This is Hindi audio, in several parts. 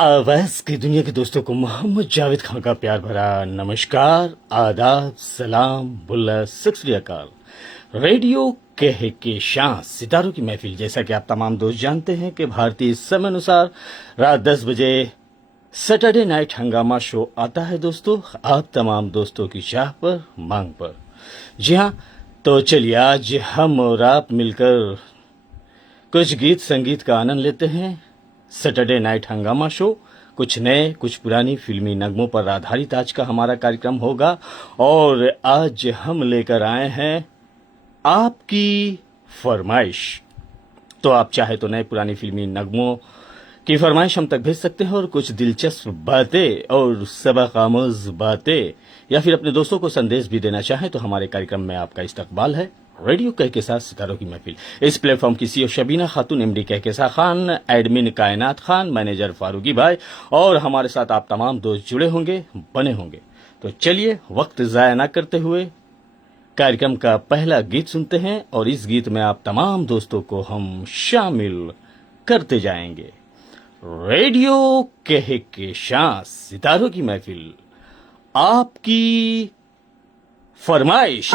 आवाज की दुनिया के दोस्तों को मोहम्मद जावेद खान का प्यार भरा नमस्कार, आदाब, सलाम, बुल्ला, सत श्री अकाल। रेडियो कह के शां सितारों की महफिल, जैसा कि आप तमाम दोस्त जानते हैं कि भारतीय समय अनुसार रात 10 बजे सैटरडे नाइट हंगामा शो आता है दोस्तों, आप तमाम दोस्तों की चाह पर, मांग पर। जी हाँ, तो चलिए आज हम और आप मिलकर कुछ गीत संगीत का आनंद लेते हैं। सैटरडे नाइट हंगामा शो कुछ नए कुछ पुरानी फिल्मी नगमों पर आधारित आज का हमारा कार्यक्रम होगा और आज हम लेकर आए हैं आपकी फरमाइश। तो आप चाहे तो नए पुरानी फिल्मी नगमों की फरमाइश हम तक भेज सकते हैं और कुछ दिलचस्प बातें और सबक आमूज बातें या फिर अपने दोस्तों को संदेश भी देना चाहें तो हमारे कार्यक्रम में आपका इस्तकबाल है। रेडियो कह के साथ सितारों की महफिल, इस प्लेटफॉर्म की सीईओ शबीना खातून, एमडी कहकेसा खान, एडमिन कायनात खान, मैनेजर फारूकी भाई और हमारे साथ आप तमाम दोस्त जुड़े होंगे, बने होंगे। तो चलिए वक्त जाया ना करते हुए कार्यक्रम का पहला गीत सुनते हैं और इस गीत में आप तमाम दोस्तों को हम शामिल करते जाएंगे। रेडियो कह के शां सितारों की महफिल, आपकी फरमाइश।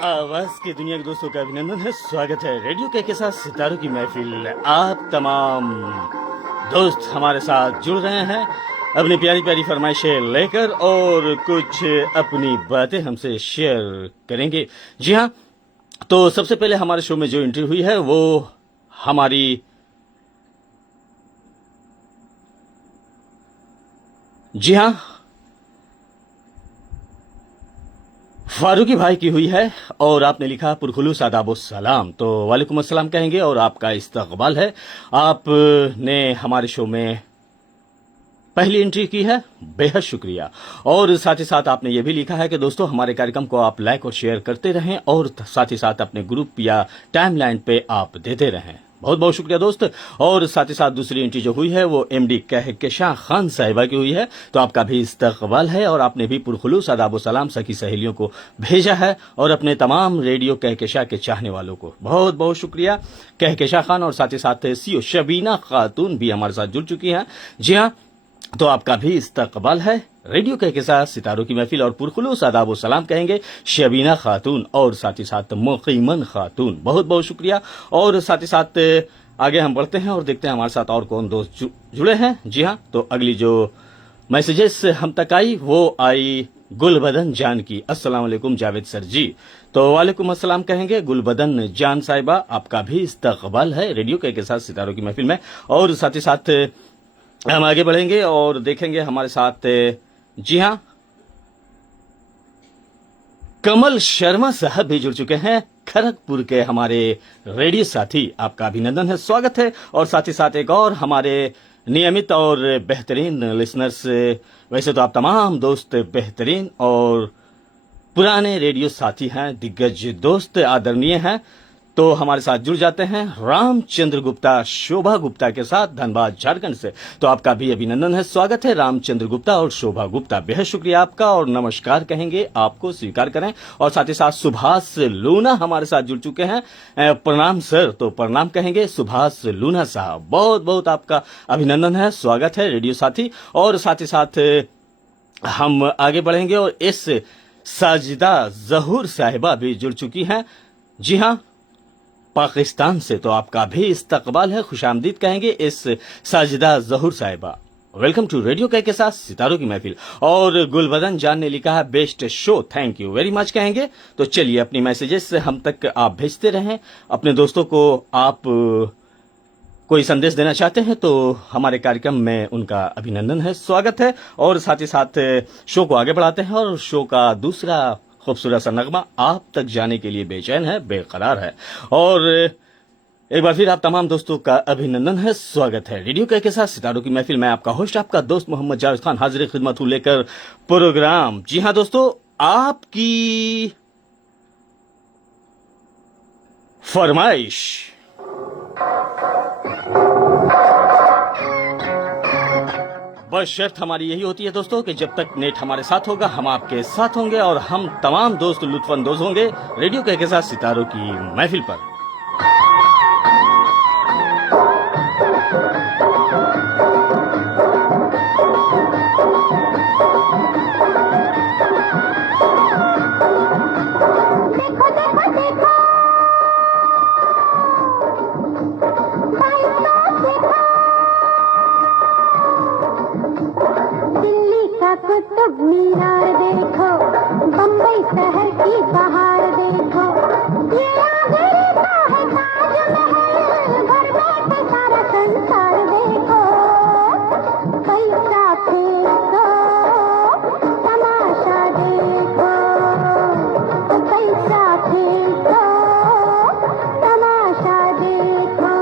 आवाज की दुनिया के दोस्तों का अभिनंदन है, स्वागत है रेडियो के साथ सितारों की महफिल। आप तमाम दोस्त हमारे साथ जुड़ रहे हैं अपनी प्यारी प्यारी फरमाइशें लेकर और कुछ अपनी बातें हमसे शेयर करेंगे। जी हाँ, तो सबसे पहले हमारे शो में जो एंट्री हुई है वो हमारी जी हाँ फारूकी भाई की हुई है और आपने लिखा पुरखुलूस आदाब सलाम। तो वालेकुम अस्सलाम कहेंगे और आपका इस्तकबाल है। आपने हमारे शो में पहली एंट्री की है, बेहद शुक्रिया। और साथ ही साथ आपने ये भी लिखा है कि दोस्तों हमारे कार्यक्रम को आप लाइक और शेयर करते रहें और साथ ही साथ अपने ग्रुप या टाइमलाइन पे आप देते रहें। बहुत बहुत शुक्रिया दोस्त। और साथ ही साथ दूसरी एंट्री जो हुई है वो एमडी कहकशां खान साहिबा की हुई है। तो आपका भी इस्तकबाल है और आपने भी पुरखुलूस आदाब सलाम सखी सहेलियों को भेजा है और अपने तमाम रेडियो कहकशां के चाहने वालों को बहुत बहुत शुक्रिया। कहकशां खान और साथ ही साथ सीओ शबीना खातून भी हमारे साथ जुड़ चुकी हैं। जी हाँ, तो आपका भी इस्तकबाल है। रेडियो के साथ सितारों की महफिल और पुरखुलूस आदाब सलाम कहेंगे शबीना खातून और साथ ही साथ मुकीमन खातून, बहुत बहुत शुक्रिया। और साथ ही साथ आगे हम बढ़ते हैं और देखते हैं हमारे साथ और कौन दोस्त जुड़े हैं। जी हाँ, तो अगली जो मैसेजेस हम तक आई वो आई गुलबदन जान की। अस्सलाम वालेकुम जावेद सर जी। तो वालेकुम अस्सलाम कहेंगे गुलबदन जान साहिबा, आपका भी इस्तकबाल है रेडियो के साथ सितारों की महफिल में। और साथ ही साथ हम आगे बढ़ेंगे और देखेंगे हमारे साथ जी हाँ कमल शर्मा साहब भी जुड़ चुके हैं, खड़गपुर के हमारे रेडियो साथी। आपका अभिनंदन है, स्वागत है। और साथ ही साथ एक और हमारे नियमित और बेहतरीन लिसनर्स, वैसे तो आप तमाम दोस्त बेहतरीन और पुराने रेडियो साथी हैं, दिग्गज दोस्त आदरणीय हैं, तो हमारे साथ जुड़ जाते हैं रामचंद्र गुप्ता शोभा गुप्ता के साथ धनबाद झारखंड से। तो आपका भी अभिनंदन है, स्वागत है रामचंद्र गुप्ता और शोभा गुप्ता, बेहद शुक्रिया आपका और नमस्कार कहेंगे, आपको स्वीकार करें। और साथ ही साथ सुभाष लूना हमारे साथ जुड़ चुके हैं, प्रणाम सर। तो प्रणाम कहेंगे सुभाष लूना साहब, बहुत बहुत आपका अभिनंदन है, स्वागत है रेडियो साथी। और साथ ही साथ हम आगे बढ़ेंगे और इस साजिदा जहूर साहिबा भी जुड़ चुकी हैं, जी हाँ पाकिस्तान से। तो आपका भी इस्तकबाल है, खुशामदीद कहेंगे इस साजिदा जहूर साहिबा। वेलकम टू रेडियो के साथ सितारों की महफिल। और गुलबदन जान ने लिखा है best show, thank you very much कहेंगे। तो चलिए अपनी मैसेजेस हम तक आप भेजते रहें, अपने दोस्तों को आप कोई संदेश देना चाहते हैं तो हमारे कार्यक्रम में उनका अभिनंदन है, स्वागत है। और साथ ही साथ शो को आगे बढ़ाते हैं और शो का दूसरा खूबसूरत सा नगमा आप तक जाने के लिए बेचैन है, बेकरार है। और एक बार फिर आप तमाम दोस्तों का अभिनंदन है, स्वागत है रेडियो के साथ सितारों की महफिल में। आपका होस्ट आपका दोस्त मोहम्मद जावेद खान हाजिर खिदमत हूं लेकर प्रोग्राम। जी हाँ दोस्तों, आपकी फरमाइश बस शर्त हमारी यही होती है दोस्तों कि जब तक नेट हमारे साथ होगा हम आपके साथ होंगे और हम तमाम दोस्त लुत्फानंदोज होंगे रेडियो के साथ सितारों की महफिल पर। कुतुब मीनार देखो, बम्बई शहर की पहाड़ देखो, ये आगरे का है ताजमहल, घर बैठे सारा संसार देखो। पैसा फेंको, तमाशा देखो, पैसा फेंको, तमाशा देखो।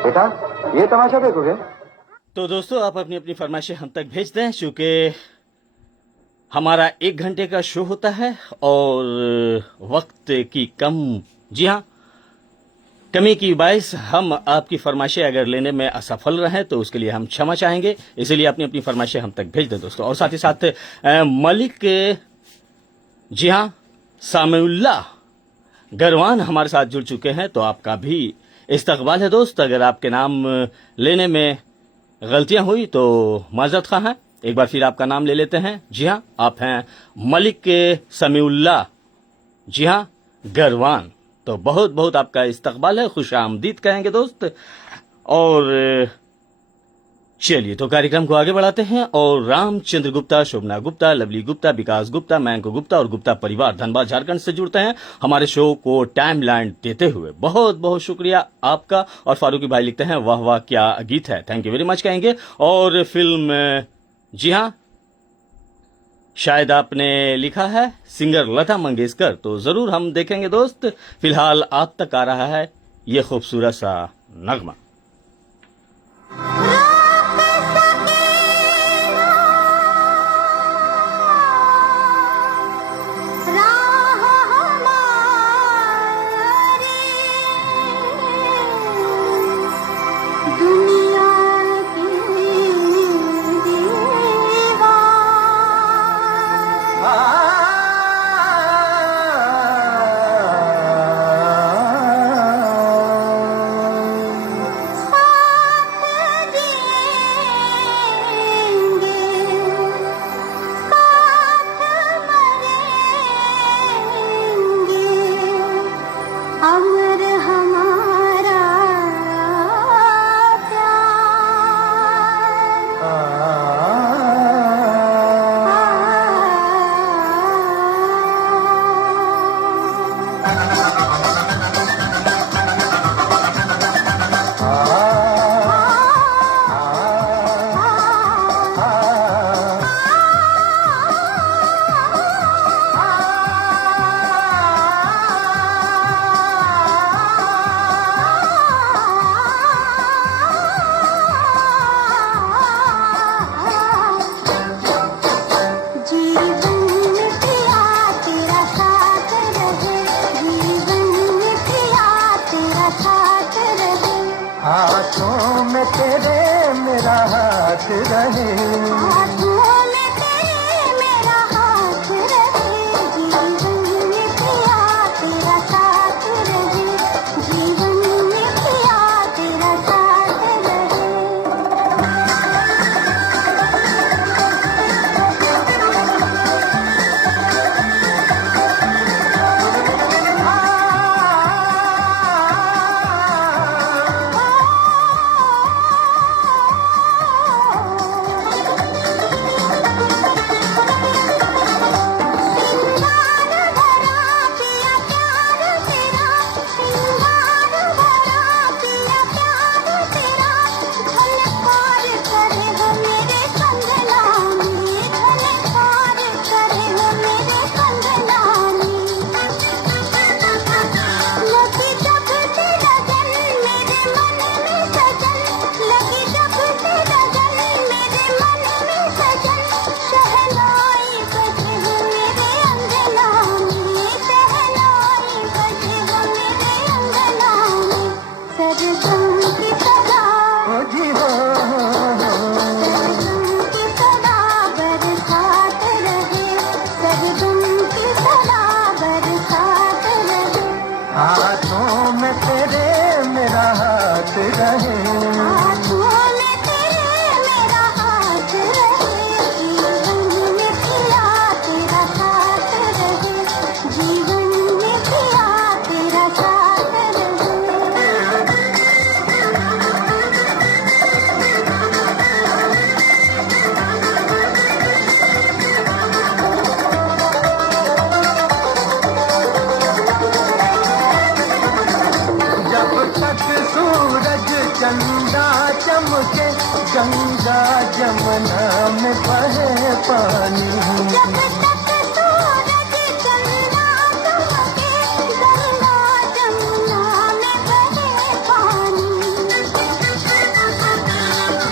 बेटा ये तमाशा देखोगे? तो दोस्तों आप अपनी अपनी फरमाइशें हम तक भेज दें, चूंकि हमारा 1 घंटे का शो होता है और वक्त की जी हाँ कमी की बाइस हम आपकी फरमाइशें अगर लेने में असफल रहे तो उसके लिए हम क्षमा चाहेंगे, इसलिए अपनी अपनी फरमाइशें हम तक भेज दें दोस्तों। और साथ ही साथ मलिक जी हाँ सामिउल्लाह गरवान हमारे साथ जुड़ चुके हैं, तो आपका भी इस्तकबाल है दोस्त। अगर आपके नाम लेने में गलतियां हुई तो माजरत खा हैं। एक बार फिर आपका नाम ले लेते हैं। जी हाँ, आप हैं मलिक समीउल्लाह। जी हाँ, गरवान। तो बहुत बहुत आपका इस्तकबाल है, खुश आमदीद कहेंगे दोस्त। और चलिए तो कार्यक्रम को आगे बढ़ाते हैं। और रामचंद्र गुप्ता, शोभना गुप्ता, लवली गुप्ता, विकास गुप्ता, मैंको गुप्ता और गुप्ता परिवार धनबाद झारखंड से जुड़ते हैं हमारे शो को टाइम लाइन देते हुए। बहुत बहुत शुक्रिया आपका। और फारूकी भाई लिखते हैं वाह वाह क्या गीत है, थैंक यू वेरी मच कहेंगे। और फिल्म, जी हाँ, शायद आपने लिखा है सिंगर लता मंगेशकर, तो जरूर हम देखेंगे दोस्त। फिलहाल आप तक आ रहा है ये खूबसूरत सा नगमा। अमर हमारा हाथों में तेरे मेरा हाथ रहे, हाथों में तेरे मेरा हाथ रहे, जीवन में तेरा तेरा साथ रहे, जीवन में तेरा तेरा साथ रहे। हाथों में तेरे मेरा हाथ रहे, हाथों में तेरे मेरा हाथ रहे, जीवन में तेरा तेरा साथ रहे, जीवन में तेरा तेरा साथ रहे। जब तक सूरज चंदा चमके, गंगा जमुना में बहे पानी, जब तक सूरज चंदा चमके, गंगा जमुना में बहे पानी,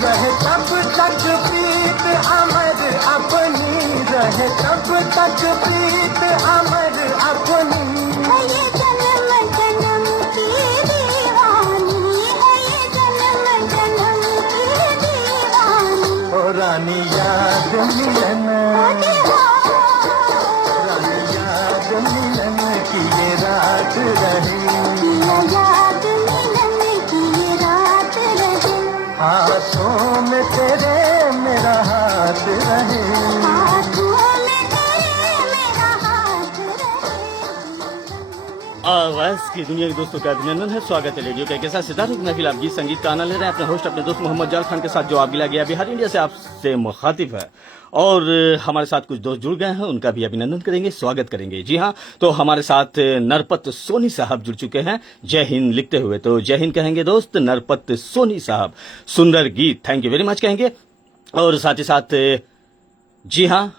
रहे तब तक प्रीत अमर अपनी, रहे तब तक प्रीत अमर अपनी। है ये जन्म जन्म की दीवानी, है ये जन्म जन्म की दीवानी। ओ रानी याद मिलन, रानी याद मिलन की ये रात रही, याद मिलन इसलिए दुनिया के दोस्तों का अभिनंदन है, स्वागत है रेडियो के साथ सितारों की महफिल। आप गीत संगीत का आनंद ले रहे हैं अपने होस्ट अपने दोस्त मोहम्मद जाल खान के साथ, जो आप गिला गया बिहार इंडिया से आपसे मुखातिब है। और हमारे साथ कुछ दोस्त जुड़ गए हैं, उनका भी अभिनंदन करेंगे, स्वागत करेंगे। जी हाँ, तो हमारे साथ नरपत सोनी साहब जुड़ चुके हैं जय हिंद लिखते हुए। तो जय हिंद कहेंगे दोस्त नरपत सोनी साहब, सुंदर गीत, थैंक यू वेरी मच कहेंगे। और साथ ही साथ जी हाँ,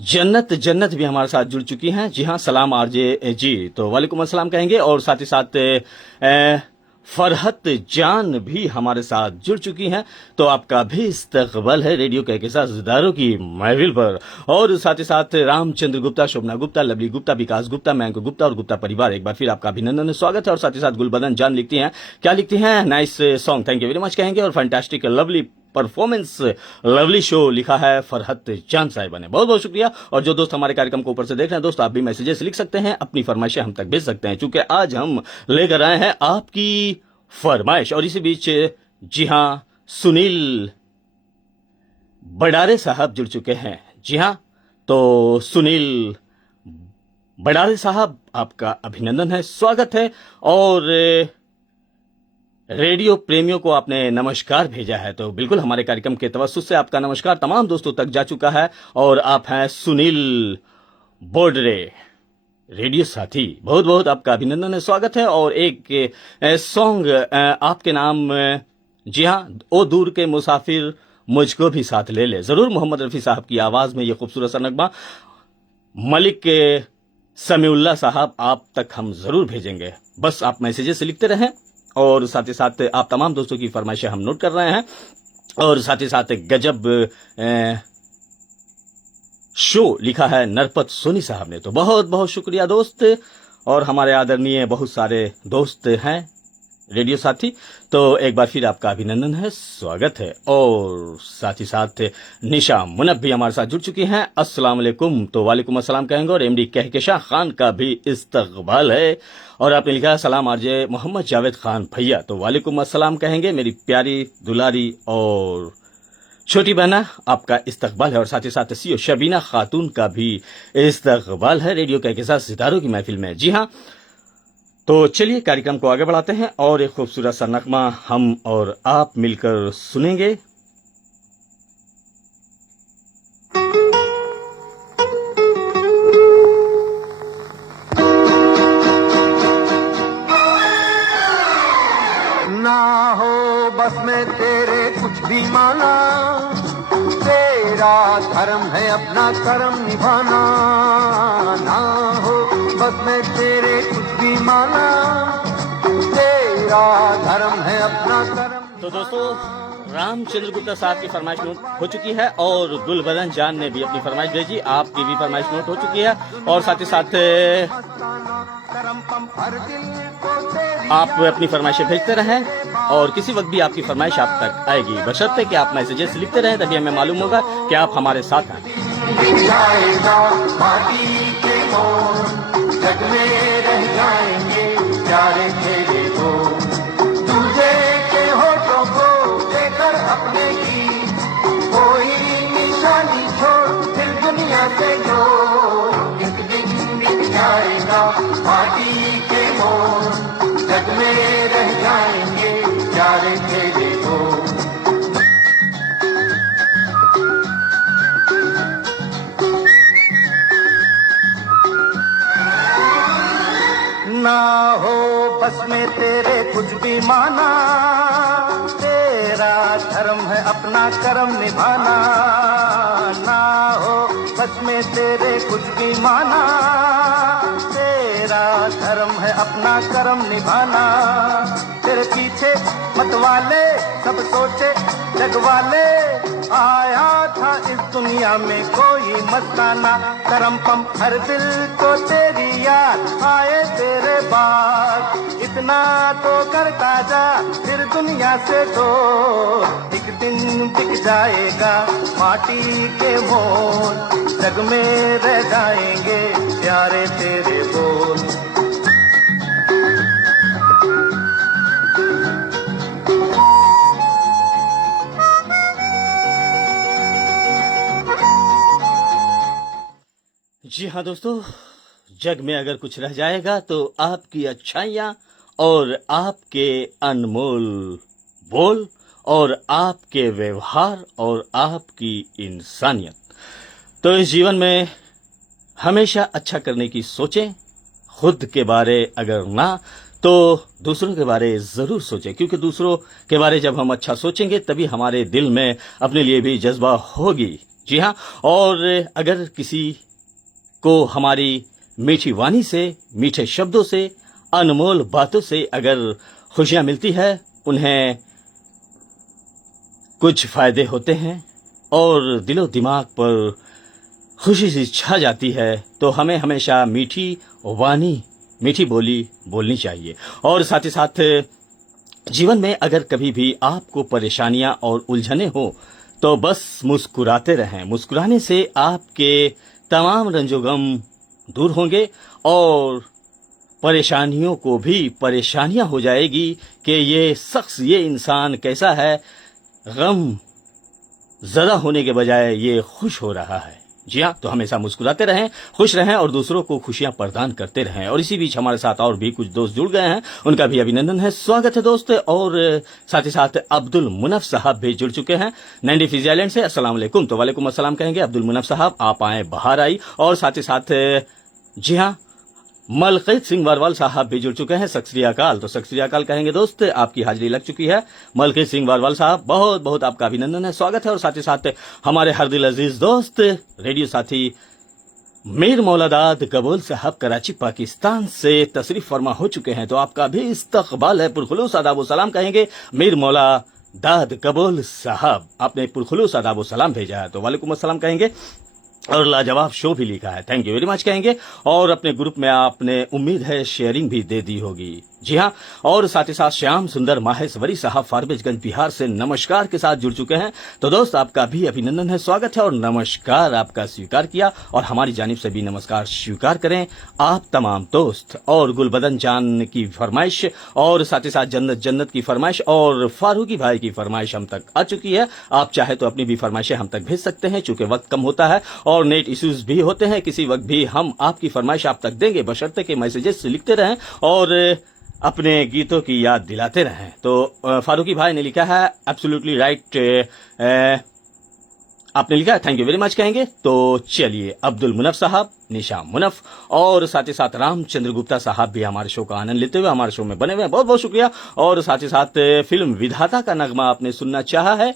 जन्नत जन्नत भी हमारे साथ जुड़ चुकी हैं। जी हाँ, सलाम आरजे जी, तो वालेकुम अस्सलाम कहेंगे। और साथ ही साथ फरहत जान भी हमारे साथ जुड़ चुकी हैं। तो आपका भी इस्तकबाल है रेडियो के साथ सितारों की महफिल पर। और साथ ही साथ रामचंद्र गुप्ता, शोभना गुप्ता, लवली गुप्ता, विकास गुप्ता, मयंक गुप्ता और गुप्ता परिवार, एक बार फिर आपका अभिनंदन स्वागत है। और साथ ही साथ गुलबदन जान लिखती हैं, क्या लिखती हैं, nice song, thank you very much कहेंगे। और fantastic lovely performance, lovely show लिखा है फरहत जान साहिबा ने, बहुत बहुत शुक्रिया। और जो दोस्त हमारे कार्यक्रम को ऊपर से देख रहे हैं दोस्त, आप भी मैसेजेस लिख सकते हैं, अपनी फरमाइशें हम तक भेज सकते हैं, क्योंकि आज हम लेकर आए हैं आपकी फरमाइश। और इसी बीच जी हाँ, सुनील बडारे साहब जुड़ चुके हैं। जी हाँ, तो सुनील बडारे साहब, आपका अभिनंदन है, स्वागत है। और रेडियो प्रेमियों को आपने नमस्कार भेजा है, तो बिल्कुल हमारे कार्यक्रम के तवस्सुस से आपका नमस्कार तमाम दोस्तों तक जा चुका है। और आप हैं सुनील बोडरे, रेडियो साथी, बहुत बहुत आपका अभिनंदन है, स्वागत है। और एक सॉन्ग आपके नाम, जी हाँ, ओ दूर के मुसाफिर मुझको भी साथ ले ले, जरूर मोहम्मद रफी साहब की आवाज में ये खूबसूरत सा नगमा मलिक के समीउल्लाह साहब आप तक हम जरूर भेजेंगे। बस आप मैसेजेस लिखते रहें। और साथ ही साथ आप तमाम दोस्तों की फरमाइशें हम नोट कर रहे हैं। और साथ ही साथ गजब शो लिखा है नरपत सोनी साहब ने, तो बहुत बहुत शुक्रिया दोस्त। और हमारे आदरणीय बहुत सारे दोस्त हैं रेडियो साथी, तो एक बार फिर आपका अभिनंदन है, स्वागत है। और साथ ही साथ निशा मुनब भी हमारे साथ जुड़ चुकी हैं, अस्सलाम वालेकुम, तो वालेकुम अस्सलाम कहेंगे। और एमडी कहकेशां खान का भी इस्तकबाल है। और आपने लिखा है, सलाम आरजे मोहम्मद जावेद खान भैया, तो वालेकुम अस्सलाम कहेंगे, मेरी प्यारी दुलारी और छोटी बहना, आपका इस्तकबाल है। और साथ ही साथ सीओ शबीना खातून का भी इस्तकबाल है रेडियो के साथ सितारों की महफिल में। जी हाँ, तो चलिए कार्यक्रम को आगे बढ़ाते हैं और एक खूबसूरत सा नगमा हम और आप मिलकर सुनेंगे। ना हो बस में तेरे कुछ भी माना, तेरा धर्म है अपना कर्म निभाना। ना हो बस में तेरे कुछ भी माना, तेरा धर्म है अपना कर्म। तो दोस्तों, रामचंद्र गुप्ता साहब की फरमाइश नोट हो चुकी है और गुलबदन जान ने भी अपनी फरमाइश भेजी, आपकी भी फरमाइश नोट हो चुकी है। और साथ ही साथ आप अपनी फरमाइशें भेजते रहें और किसी वक्त भी आपकी फरमाइश आप तक आएगी, बशर्ते कि आप मैसेजेस लिखते रहें, तभी हमें मालूम होगा कि आप हमारे साथ हैं। जाएगा माटी के मोर, जग में रह जाएंगे प्यारे तेरे को, तुझे के होठों को देकर अपने की कोई निशानी छोड़, फिर दुनिया से जो एक दिन मिट जाएगा माटी के मोर, जग में रह जाएंगे प्यारे तेरे को। ना हो बस में तेरे कुछ भी माना, तेरा धर्म है अपना कर्म निभाना। ना हो बस में तेरे कुछ भी माना, तेरा धर्म है अपना कर्म निभाना। तेरे पीछे मत वाले सब सोचे जग वाले, आया था इस दुनिया में कोई मस्ताना। करम पम हर दिल को तेरी याद आए तेरे बाद, इतना तो करता जा फिर दुनिया से तो एक दिन बिक जाएगा माटी के मोल, जग में रह जाएंगे प्यारे तेरे बोल। जी हाँ दोस्तों, जग में अगर कुछ रह जाएगा तो आपकी अच्छाइयाँ और आपके अनमोल बोल और आपके व्यवहार और आपकी इंसानियत। तो इस जीवन में हमेशा अच्छा करने की सोचें। खुद के बारे अगर ना तो दूसरों के बारे जरूर सोचें, क्योंकि दूसरों के बारे जब हम अच्छा सोचेंगे तभी हमारे दिल में अपने लिए भी जज्बा होगी। जी हाँ, और अगर किसी को हमारी मीठी वाणी से, मीठे शब्दों से, अनमोल बातों से अगर खुशियां मिलती है, उन्हें कुछ फायदे होते हैं और दिलो दिमाग पर खुशी सी छा जाती है, तो हमें हमेशा मीठी वाणी, मीठी बोली बोलनी चाहिए। और साथ ही साथ जीवन में अगर कभी भी आपको परेशानियां और उलझने हो तो बस मुस्कुराते रहें। मुस्कुराने से आपके तमाम रंजोगम दूर होंगे और परेशानियों को भी परेशानियां हो जाएगी कि ये शख्स, ये इंसान कैसा है, गम ज़रा होने के बजाय ये खुश हो रहा है। जी हाँ, तो हमेशा मुस्कुराते रहें, खुश रहें और दूसरों को खुशियां प्रदान करते रहें। और इसी बीच हमारे साथ और भी कुछ दोस्त जुड़ गए हैं, उनका भी अभिनंदन है, स्वागत है दोस्त। और साथ ही साथ अब्दुल मुनफ साहब भी जुड़ चुके हैं नैंडी फिजी आइलैंड से। अस्सलाम वालेकुम। तो वालेकुम अस्सलाम कहेंगे अब्दुल मुनफ साहब, आप आए बाहर आई। और साथ ही साथ जी हाँ, मलकीत सिंह वारवाल साहब भी जुड़ चुके हैं। सत श्री अकाल। तो सत श्री अकाल कहेंगे दोस्त, आपकी हाजिरी लग चुकी है। मलकीत सिंह वारवाल साहब, बहुत बहुत आपका अभिनंदन है, स्वागत है। और साथ ही साथ हमारे हर दिल अजीज दोस्त रेडियो साथी मीर मौलादाद कबूल साहब कराची पाकिस्तान से तशरीफ फरमा हो चुके हैं। तो आपका भी इस्तकबाल है, पुरखुलूस आदाब व सलाम कहेंगे मीर मौला दाद कबूल साहब, आपने पुरखुलूस आदाब व सलाम भेजा है, तो वालेकुम अस्सलाम कहेंगे। और लाजवाब शो भी लिखा है, थैंक यू वेरी मच कहेंगे। और अपने ग्रुप में आपने उम्मीद है शेयरिंग भी दे दी होगी। जी हाँ, और साथ ही साथ श्याम सुंदर माहेश्वरी साहब फारबिसगंज बिहार से नमस्कार के साथ जुड़ चुके हैं। तो दोस्त आपका भी अभिनंदन है, स्वागत है और नमस्कार आपका स्वीकार किया और हमारी जानिब से भी नमस्कार स्वीकार करें आप तमाम दोस्त। और गुलबदन जान की फरमाइश और साथ ही साथ जन्नत जन्नत की फरमाइश और फारूकी भाई की फरमाइश हम तक आ चुकी है। आप चाहे तो अपनी भी फरमाइशें हम तक भेज सकते हैं, चूंकि वक्त कम होता है और नेट इश्यूज भी होते हैं। किसी वक्त भी हम आपकी फरमाइश आप तक देंगे, बशर्ते के मैसेजेस लिखते रहें और अपने गीतों की याद दिलाते रहें। तो फारूकी भाई ने लिखा है एब्सोल्युटली राइट, आपने लिखा है, थैंक यू वेरी मच कहेंगे। तो चलिए, अब्दुल मुनफ साहब, निशा मुनफ और साथ ही साथ रामचंद्र गुप्ता साहब भी हमारे शो का आनंद लेते हुए हमारे शो में बने हुए हैं, बहुत बहुत शुक्रिया। और साथ ही साथ फिल्म विधाता का नगमा आपने सुनना चाहा है।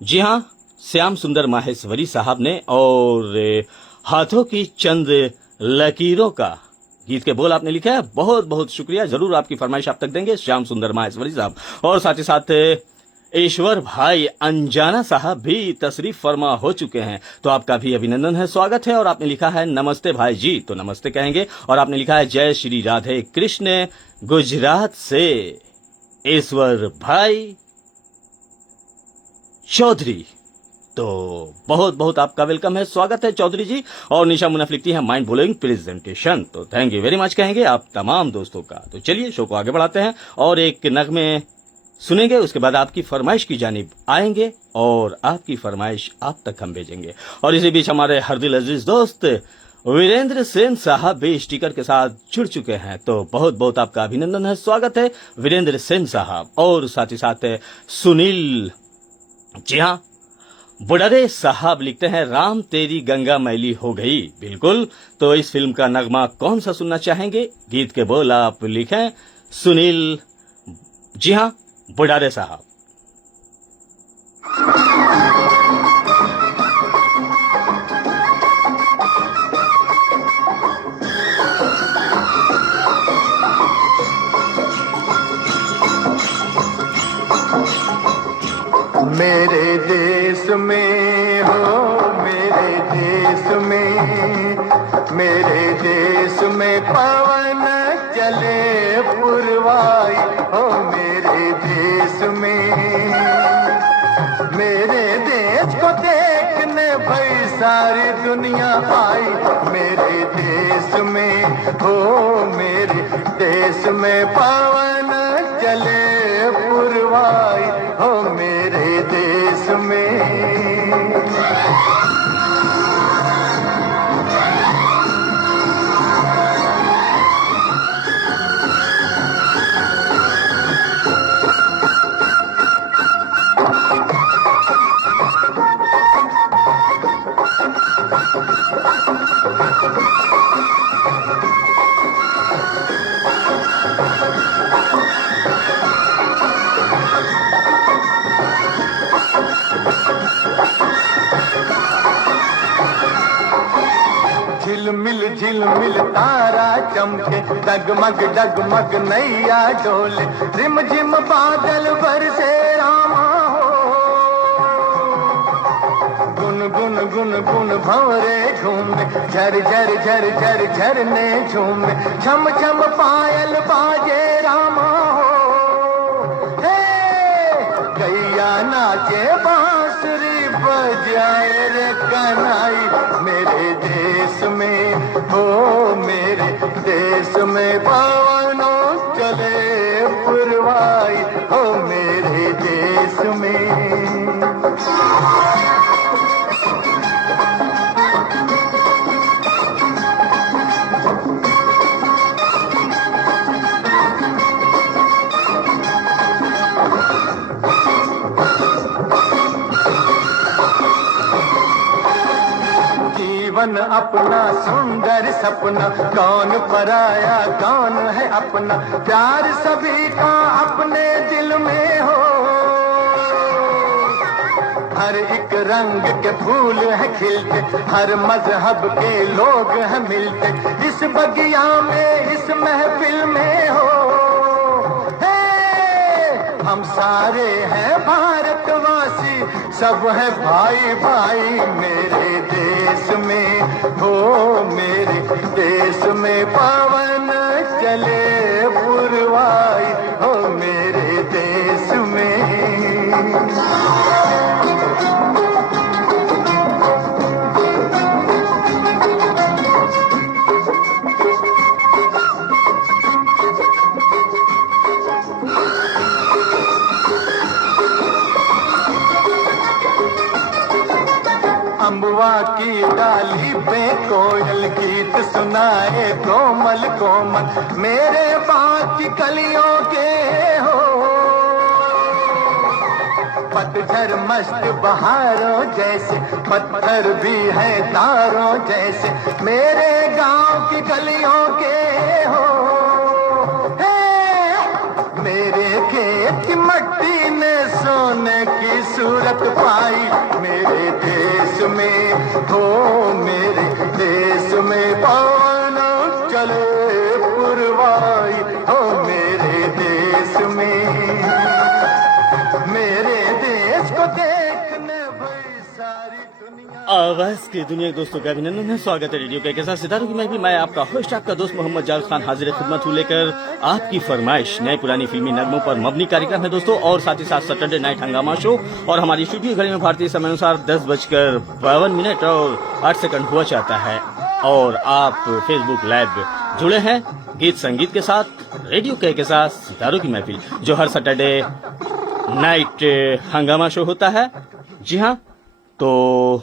जी हाँ, श्याम सुंदर माहेश्वरी साहब ने, और हाथों की चंद लकीरों का गीत के बोल आपने लिखा है, बहुत बहुत शुक्रिया। जरूर आपकी फरमाइश आप तक देंगे श्याम सुंदर माहेश्वरी साहब। और साथ ही साथ ईश्वर भाई अंजाना साहब भी तशरीफ फरमा हो चुके हैं, तो आपका भी अभिनंदन है, स्वागत है। और आपने लिखा है नमस्ते भाई जी, तो नमस्ते कहेंगे। और आपने लिखा है जय श्री राधे कृष्ण गुजरात से ईश्वर भाई चौधरी, तो बहुत बहुत आपका वेलकम है, स्वागत है चौधरी जी। और निशा मुनफ लिखती है माइंड ब्लोइंग प्रेजेंटेशन, तो थैंक यू वेरी मच कहेंगे आप तमाम दोस्तों का। तो चलिए शो को आगे बढ़ाते हैं और एक नगमे सुनेंगे, उसके बाद आपकी फरमाइश की जानिब आएंगे और आपकी फरमाइश आप तक हम भेजेंगे। और इसी बीच हमारे हर दिल अजीज दोस्त वीरेंद्र सेन साहब भी स्टिकर के साथ जुड़ चुके हैं, तो बहुत बहुत आपका अभिनंदन है, स्वागत है वीरेंद्र सेन साहब। और साथ ही साथ सुनील, जी हाँ, बुडरे साहब लिखते हैं राम तेरी गंगा मैली हो गई, बिल्कुल। तो इस फिल्म का नगमा कौन सा सुनना चाहेंगे, गीत के बोल आप लिखें सुनील, जी हाँ, बुडरे साहब। मेरे देश में हो, मेरे देश में, मेरे देश में पवन चले पुरवाई हो, मेरे देश में, मेरे देश को देखने भाई सारी दुनिया आई, मेरे देश में हो, मेरे देश में पवन चले पुरवाई हो, मेरे देश में। झिलमिल तारा चमके, डगमग डगमग नैया डोले, रिम झिम बादल बरसे रामा हो। गुन गुन गुन गुन भंवरे झूमे, झर झर झर झर झरने झूमे, छम छम पायल बाजे रामा हो। हे गैया नाचे बांसुरी बजाए रे कन्हई, मेरे देश में हो मेरे देश में पवनों चले पुरवाई हो मेरे देश में। जीवन अपना सुंदर सपना, कौन पराया कौन है अपना, प्यार सभी का अपने दिल में हो। हर एक रंग के फूल है खिलते, हर मजहब के लोग हैं मिलते, इस बगिया में इस महफिल में हो। हम सारे हैं भारतवासी, सब है भाई भाई मेरे देश में हो मेरे देश में पवन चले पुरवाई हो मेरे देश में। अम्बुआ की डाली पे कोयल गीत सुनाए कोमल कोमल, मेरे बाग की कलियों के हो। पतझर मस्त बहारों जैसे, पत्थर भी है तारों जैसे, मेरे गांव की गलियों के हो। मेरे खेत की मट्टी ने सोने की सूरत पाई, मेरे देश में हो मेरे देश में पवनों चले पुरवाई हो मेरे देश में। मेरे देश को देखने भाई सारी दुनिया। आवाज की दुनिया के दोस्तों का अभिनंदन है, स्वागत है रेडियो के साथ सितारों की महफिल। मैं आपका होस्ट आपका दोस्त मोहम्मद जावेद खान हाजिर खिदमत हूँ लेकर आपकी फरमाइश नए पुरानी फिल्मी नगमों पर मबनी कार्यक्रम है दोस्तों, और साथ ही साथ सैटरडे नाइट हंगामा शो। और हमारी स्टूडियो घड़ी में भारतीय समय अनुसार 10:52 और 8 हुआ चाहता है, और आप फेसबुक लाइव जुड़े हैं गीत संगीत के साथ रेडियो के साथ सितारों की महफिल, जो हर सैटरडे नाइट हंगामा शो होता है। जी हाँ, तो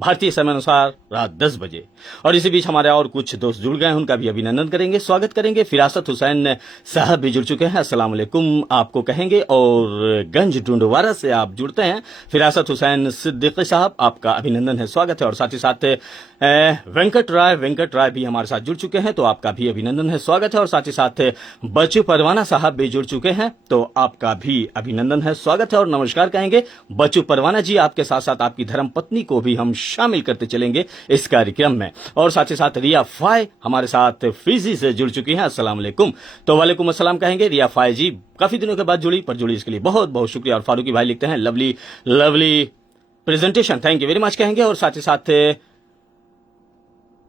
भारतीय समय अनुसार रात 10 बजे। और इसी बीच हमारे और कुछ दोस्त जुड़ गए हैं, उनका भी अभिनंदन करेंगे, स्वागत करेंगे। फिरासत हुसैन साहब भी जुड़ चुके हैं, अस्सलाम वालेकुम आपको कहेंगे। और गंज डुंडवारा से आप जुड़ते हैं, फिरासत हुसैन सिद्दीकी साहब, आपका अभिनंदन है, स्वागत है। और साथ ही साथ वेंकट राय भी हमारे साथ जुड़ चुके हैं, तो आपका भी अभिनंदन है, स्वागत है। और साथ ही साथ बच्चू परवाना साहब भी जुड़ चुके हैं, तो आपका भी अभिनंदन है, स्वागत है और नमस्कार कहेंगे। बच्चू परवाना जी, आपके साथ साथ आपकी धर्मपत्नी को भी हम शामिल करते चलेंगे इस कार्यक्रम में। और साथ ही साथ रिया फाय हमारे साथ फिजी से जुड़ चुकी हैं, अस्सलाम वालेकुम। तो वालेकुम अस्सलाम कहेंगे। रिया फाय जी काफी दिनों के बाद जुड़ी इसके लिए बहुत बहुत शुक्रिया। और फारूकी भाई लिखते हैं lovely presentation, thank you very much कहेंगे। और साथ ही साथ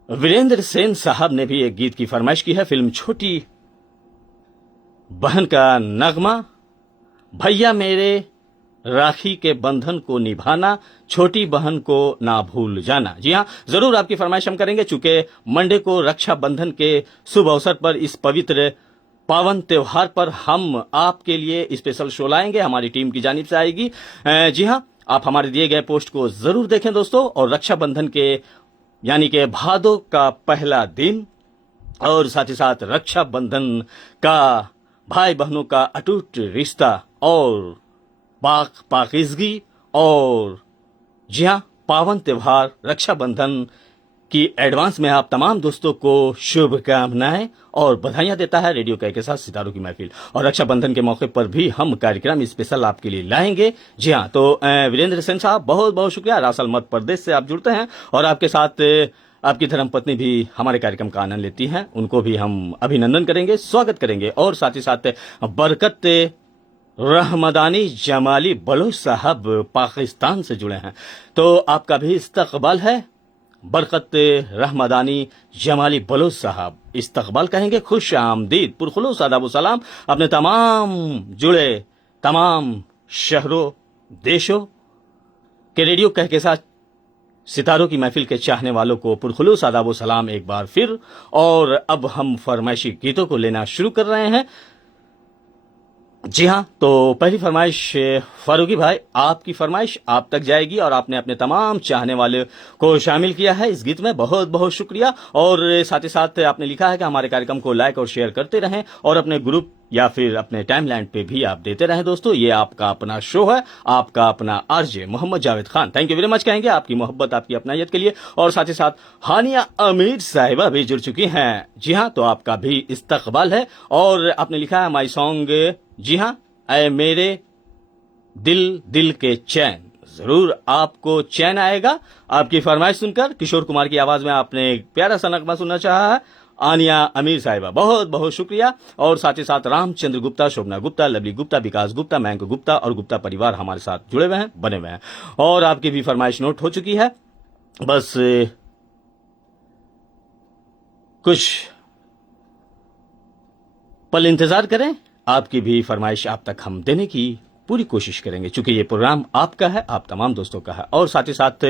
वीरेंद्र सेन साहब ने भी एक गीत की फरमाइश की है, फिल्म छोटी बहन का नगमा, भैया मेरे राखी के बंधन को निभाना, छोटी बहन को ना भूल जाना। जी हाँ, जरूर आपकी फरमाइश हम करेंगे, चूंकि मंडे को रक्षा बंधन के शुभ अवसर पर इस पवित्र पावन त्योहार पर हम आपके लिए स्पेशल शो लाएंगे, हमारी टीम की जानिब से आएगी। जी हाँ, आप हमारे दिए गए पोस्ट को जरूर देखें दोस्तों। और रक्षाबंधन के यानी कि भादों का पहला दिन, और साथ ही साथ रक्षाबंधन का भाई बहनों का अटूट रिश्ता और पाकिज़गी, और जी हाँ, पावन त्योहार रक्षाबंधन की एडवांस में आप तमाम दोस्तों को शुभकामनाएं और बधाइयां देता है रेडियो के साथ सितारों की महफिल। और रक्षाबंधन के मौके पर भी हम कार्यक्रम स्पेशल आपके लिए लाएंगे। जी हाँ, तो वीरेंद्र सेन साहब बहुत बहुत शुक्रिया, रासल मध्य प्रदेश से आप जुड़ते हैं, और आपके साथ आपकी धर्मपत्नी भी हमारे कार्यक्रम का आनंद लेती हैं, उनको भी हम अभिनंदन करेंगे, स्वागत करेंगे। और साथ ही साथ बरकत रहमदानी जमाली बलोच साहब पाकिस्तान से जुड़े हैं, तो आपका भी इस्तकबाल है। बरकत रहमदानी जमाली बलोच साहब, इस्तकबाल कहेंगे, खुश आमदीद, पुरखुलूस आदाब सलाम अपने तमाम जुड़े तमाम शहरों देशों के रेडियो कह के साथ सितारों की महफिल के चाहने वालों को पुरखुलूस आदाब सलाम एक बार फिर। और अब हम फरमाइशी गीतों को लेना शुरू कर रहे हैं। जी हाँ, तो पहली फरमाइश फारूकी भाई, आपकी फरमाइश आप तक जाएगी और आपने अपने तमाम चाहने वाले को शामिल किया है इस गीत में, बहुत बहुत शुक्रिया। और साथ ही साथ आपने लिखा है कि हमारे कार्यक्रम को लाइक और शेयर करते रहें और अपने ग्रुप या फिर अपने टाइमलाइन पे भी आप देते रहें। दोस्तों, ये आपका अपना शो है, आपका अपना RJ Mohammad Javed Khan, thank you very much कहेंगे आपकी मोहब्बत, आपकी अपनायत के लिए। और साथ ही साथ हानिया अमीर साहिबा भी जुड़ चुकी हैं। जी हाँ, तो आपका भी इस्तकबाल है। और आपने लिखा है माई सॉन्ग, जी हाँ, ऐ मेरे दिल के चैन, जरूर आपको चैन आएगा आपकी फरमाइश सुनकर। किशोर कुमार की आवाज में आपने एक प्यारा सा नगमा सुनना चाहा है, आनिया अमीर साहिबा, बहुत बहुत शुक्रिया। और साथ ही साथ रामचंद्र गुप्ता, शोभना गुप्ता, लवली गुप्ता, विकास गुप्ता, मयंक गुप्ता और गुप्ता परिवार हमारे साथ जुड़े हुए हैं, बने हुए हैं। और आपकी भी फरमाइश नोट हो चुकी है, बस कुछ पल इंतजार करें, आपकी भी फरमाइश आप तक हम देने की पूरी कोशिश करेंगे, क्योंकि ये प्रोग्राम आपका है, आप तमाम दोस्तों का है। और साथ ही साथ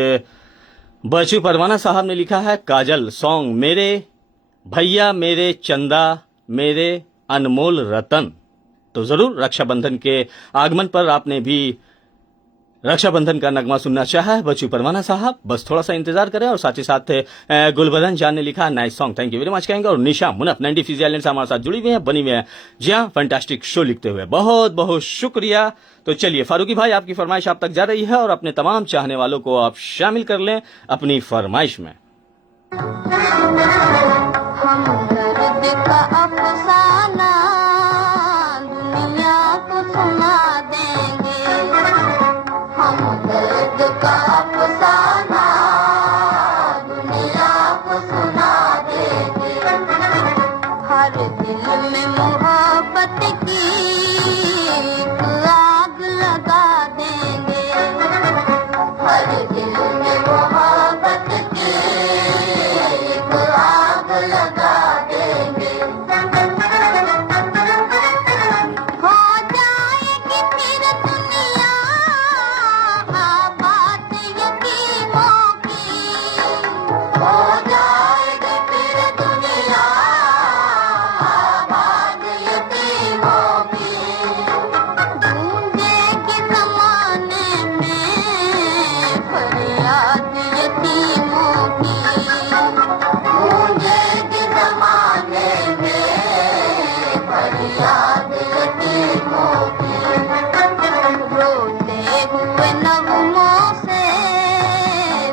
बचू परवाना साहब ने लिखा है काजल सॉन्ग, मेरे भैया मेरे चंदा मेरे अनमोल रतन। तो जरूर रक्षाबंधन के आगमन पर आपने भी रक्षाबंधन का नगमा सुनना चाहा है बचू परवाना साहब, बस थोड़ा सा इंतजार करें। और साथ ही साथ गुलबदन जान ने लिखा nice song, thank you very much कहेंगे। और निशा मुनफ 90 फीजी आइलैंड से हमारे साथ जुड़ी हुई है, बनी हुई है, जी हाँ, फैंटास्टिक शो लिखते हुए, बहुत बहुत शुक्रिया। तो चलिए फारूकी भाई, आपकी फरमाइश आप तक जा रही है और अपने तमाम चाहने वालों को आप शामिल कर लें अपनी फरमाइश में। हम दर्द का अफसाना दुनिया को सुना देंगे, हम दर्द का अफसाना दुनिया को सुना देंगे। हर दिल में मोहब्बत की एक आग लगा देंगे, हर दिल में मोहब्बत की एक आग लगा देंगे। हो जाएगी फिर दुनिया आबाद यतीमों की, हो जाएगी फिर दुनिया आबाद यतीमों की। गूंजेगी ज़माने में फरियाद यतीमों की, गूंजेगी ज़माने में फरियाद यतीमों की। रोते हुए नगमों से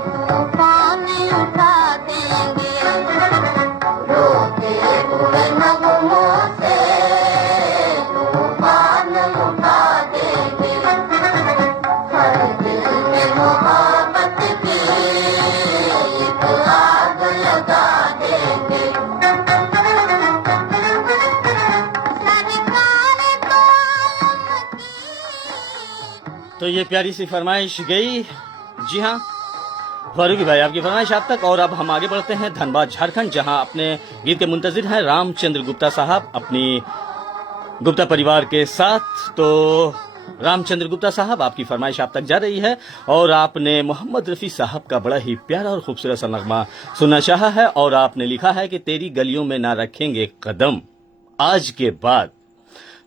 तूफान उठा देंगे, रोते हुए नगमों से तूफान उठा देंगे। हर दिल में मोहब्बत की एक आग लगा देंगे। सरकार तो आलम की। तो ये प्यारी सी फरमाइश गई, जी हाँ फारूकी भाई, आपकी फरमाइश आप तक। और अब हम आगे बढ़ते हैं धनबाद झारखंड, जहां अपने गीत के मुंतजिर हैं रामचंद्र गुप्ता साहब अपनी गुप्ता परिवार के साथ। तो रामचंद्र गुप्ता साहब, आपकी फरमाइश आप तक जा रही है और आपने मोहम्मद रफी साहब का बड़ा ही प्यारा और खूबसूरत सा नगमा सुनना चाहा है। और आपने लिखा है कि तेरी गलियों में ना रखेंगे कदम आज के बाद।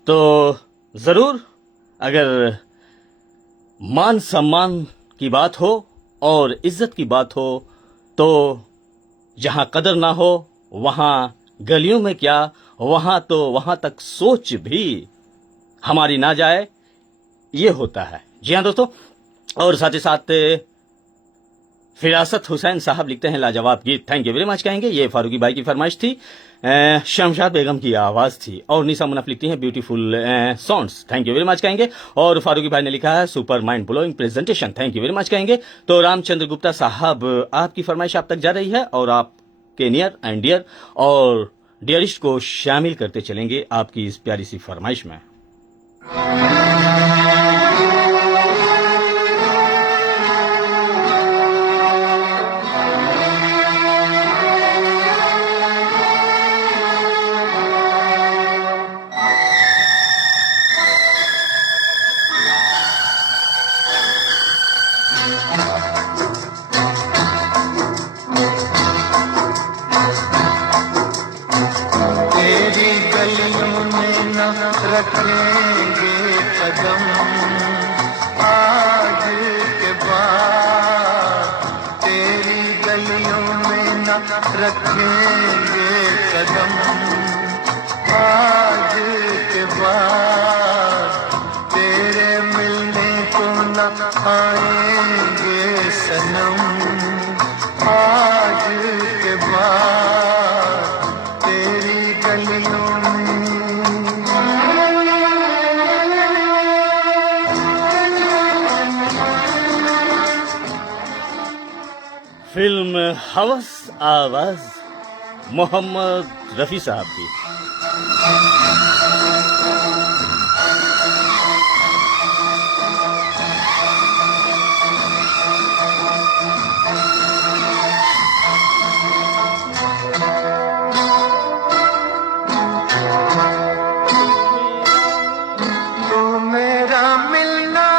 तो जरूर, अगर मान सम्मान की बात हो और इज्जत की बात हो, तो जहां कदर ना हो वहां गलियों में क्या, वहां तो वहां तक सोच भी हमारी ना जाए, ये होता है। जी हाँ दोस्तों, और साथ ही साथ फिरासत हुसैन साहब लिखते हैं लाजवाब गीत, थैंक यू वेरी मच कहेंगे। ये फारूकी भाई की फरमाइश थी, शमशाद बेगम की आवाज थी। और निशा मुनफ लिखती हैं beautiful songs, thank you very much कहेंगे। और फारूकी भाई ने लिखा है super mind blowing presentation, thank you very much कहेंगे। तो रामचंद्र गुप्ता साहब, आपकी फरमाइश आप तक जा रही है और आपके नियर एंड डियर और डियरिस्ट को शामिल करते चलेंगे आपकी इस प्यारी सी फरमाइश में। तेरी गलियों में न रखेंगे कदम आज के बाद, तेरी गलियों में न रखेंगे कदम आज के बाद, तेरे मिलने को न आएंगे सनम आज के बाद, तेरी गलियों फिल्म हवस आवाज, मोहम्मद रफी साहब की। तू मेरा मिलना,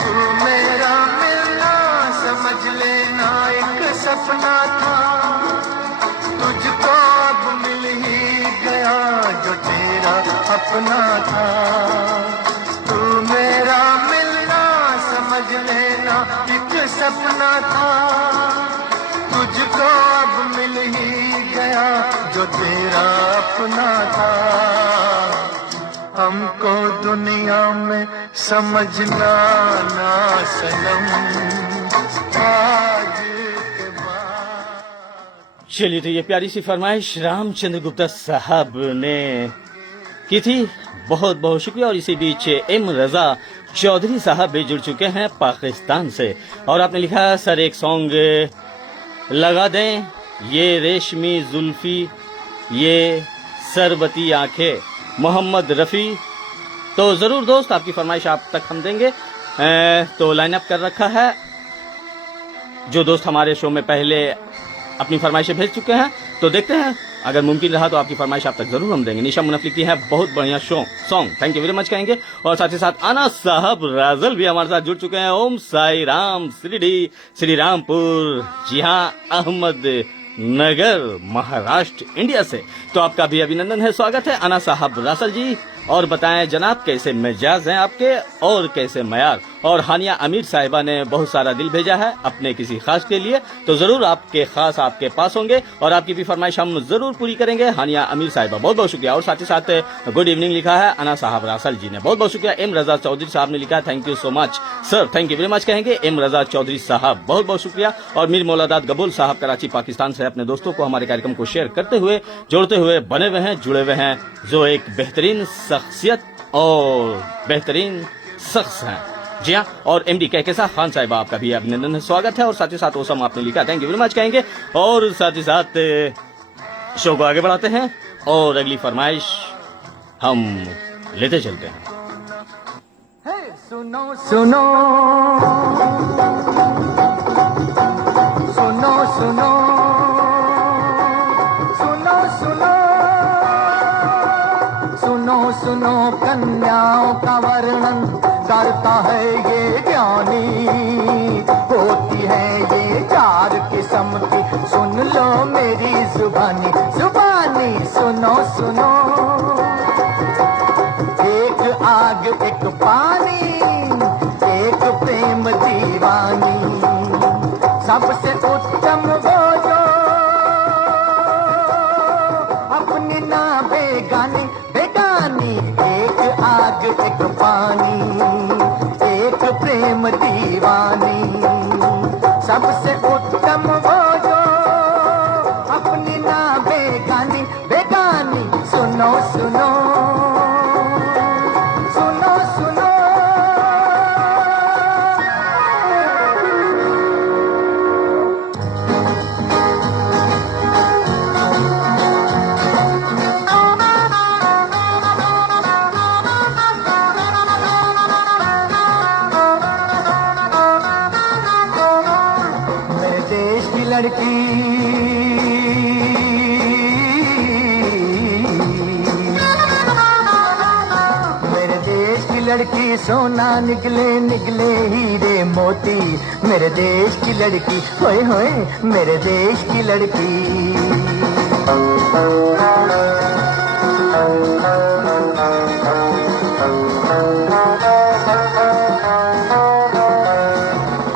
तू मेरा मिलना समझ लेना एक सपना था, तुझको अब मिल ही गया जो तेरा अपना था। तू मेरा मिलना समझ लेना एक सपना था, तुझको अब मिल ही गया जो तेरा अपना था। हमको दुनिया में समझना ना सनम आज के बाद। चलिए, तो ये प्यारी सी फरमाइश रामचंद्र गुप्ता साहब ने की थी, बहुत बहुत शुक्रिया। और इसी बीच एम रजा चौधरी साहब भी जुड़ चुके हैं पाकिस्तान से और आपने लिखा सर एक सॉन्ग लगा दें, ये रेशमी जुल्फी ये सरबती आंखें, मोहम्मद रफ़ी। तो ज़रूर दोस्त, आपकी फरमाइश आप तक हम देंगे। तो लाइन अप कर रखा है, जो दोस्त हमारे शो में पहले अपनी फरमाइशें भेज चुके हैं, तो देखते हैं अगर मुमकिन रहा तो आपकी फरमाइश आप तक जरूर हम देंगे। निशा मुनफ लिखती है बहुत बढ़िया song, thank you very much कहेंगे। और साथ ही साथ आना साहब राजल भी हमारे साथ जुड़ चुके हैं। ओम साई राम, श्रीडी श्री रामपुर, जी हाँ, अहमद नगर, महाराष्ट्र, इंडिया से। तो आपका भी अभिनंदन है, स्वागत है आना साहब रासल जी। और बताएं जनाब कैसे मिजाज हैं आपके और कैसे मयार। और हानिया अमीर साहिबा ने बहुत सारा दिल भेजा है अपने किसी खास के लिए, तो जरूर आपके खास आपके पास होंगे और आपकी भी फरमाइश हम जरूर पूरी करेंगे। हानिया अमीर साहिबा बहुत बहुत शुक्रिया। और साथ ही साथ गुड इवनिंग लिखा है अना साहब रासल जी ने, बहुत बहुत शुक्रिया। एम रजा चौधरी साहब ने लिखा thank you so much sir, thank you very much कहेंगे एम रजा चौधरी साहब, बहुत बहुत शुक्रिया। और मीर मौलादात गबूल साहब कराची पाकिस्तान से अपने दोस्तों को हमारे कार्यक्रम को शेयर करते हुए, जोड़ते हुए बने हुए हैं, जुड़े हुए हैं, जो एक बेहतरीन शख्सियत और बेहतरीन शख्स हैं। जी हाँ, और एमडी कहकेसा खान साहिबा आपका भी अभिनंदन है, स्वागत है। और साथ ही साथ ओसम आपने लिखा थैंक यू वेरी मच कहेंगे। और साथ ही साथ शो को आगे बढ़ाते हैं और अगली फरमाइश हम लेते चलते हैं। सुनो सुनो सुनो सुनो सुनो सुनो सुनो सुनो कन्याओं का वर्णन करता है ये ज्ञानी, होती है ये 4 किस्म की, सुन लो मेरी जुबानी जुबानी। सुनो सुनो, एक आग एक पानी, एक प्रेम दीवानी, सबसे उत्तम वो जो अपनी ना बेगानी बेगानी। एक आग एक पानी, एक मेरे देश की लड़की सोना निकले निकले हीरे मोती, मेरे देश की लड़की होए होए मेरे देश की लड़की।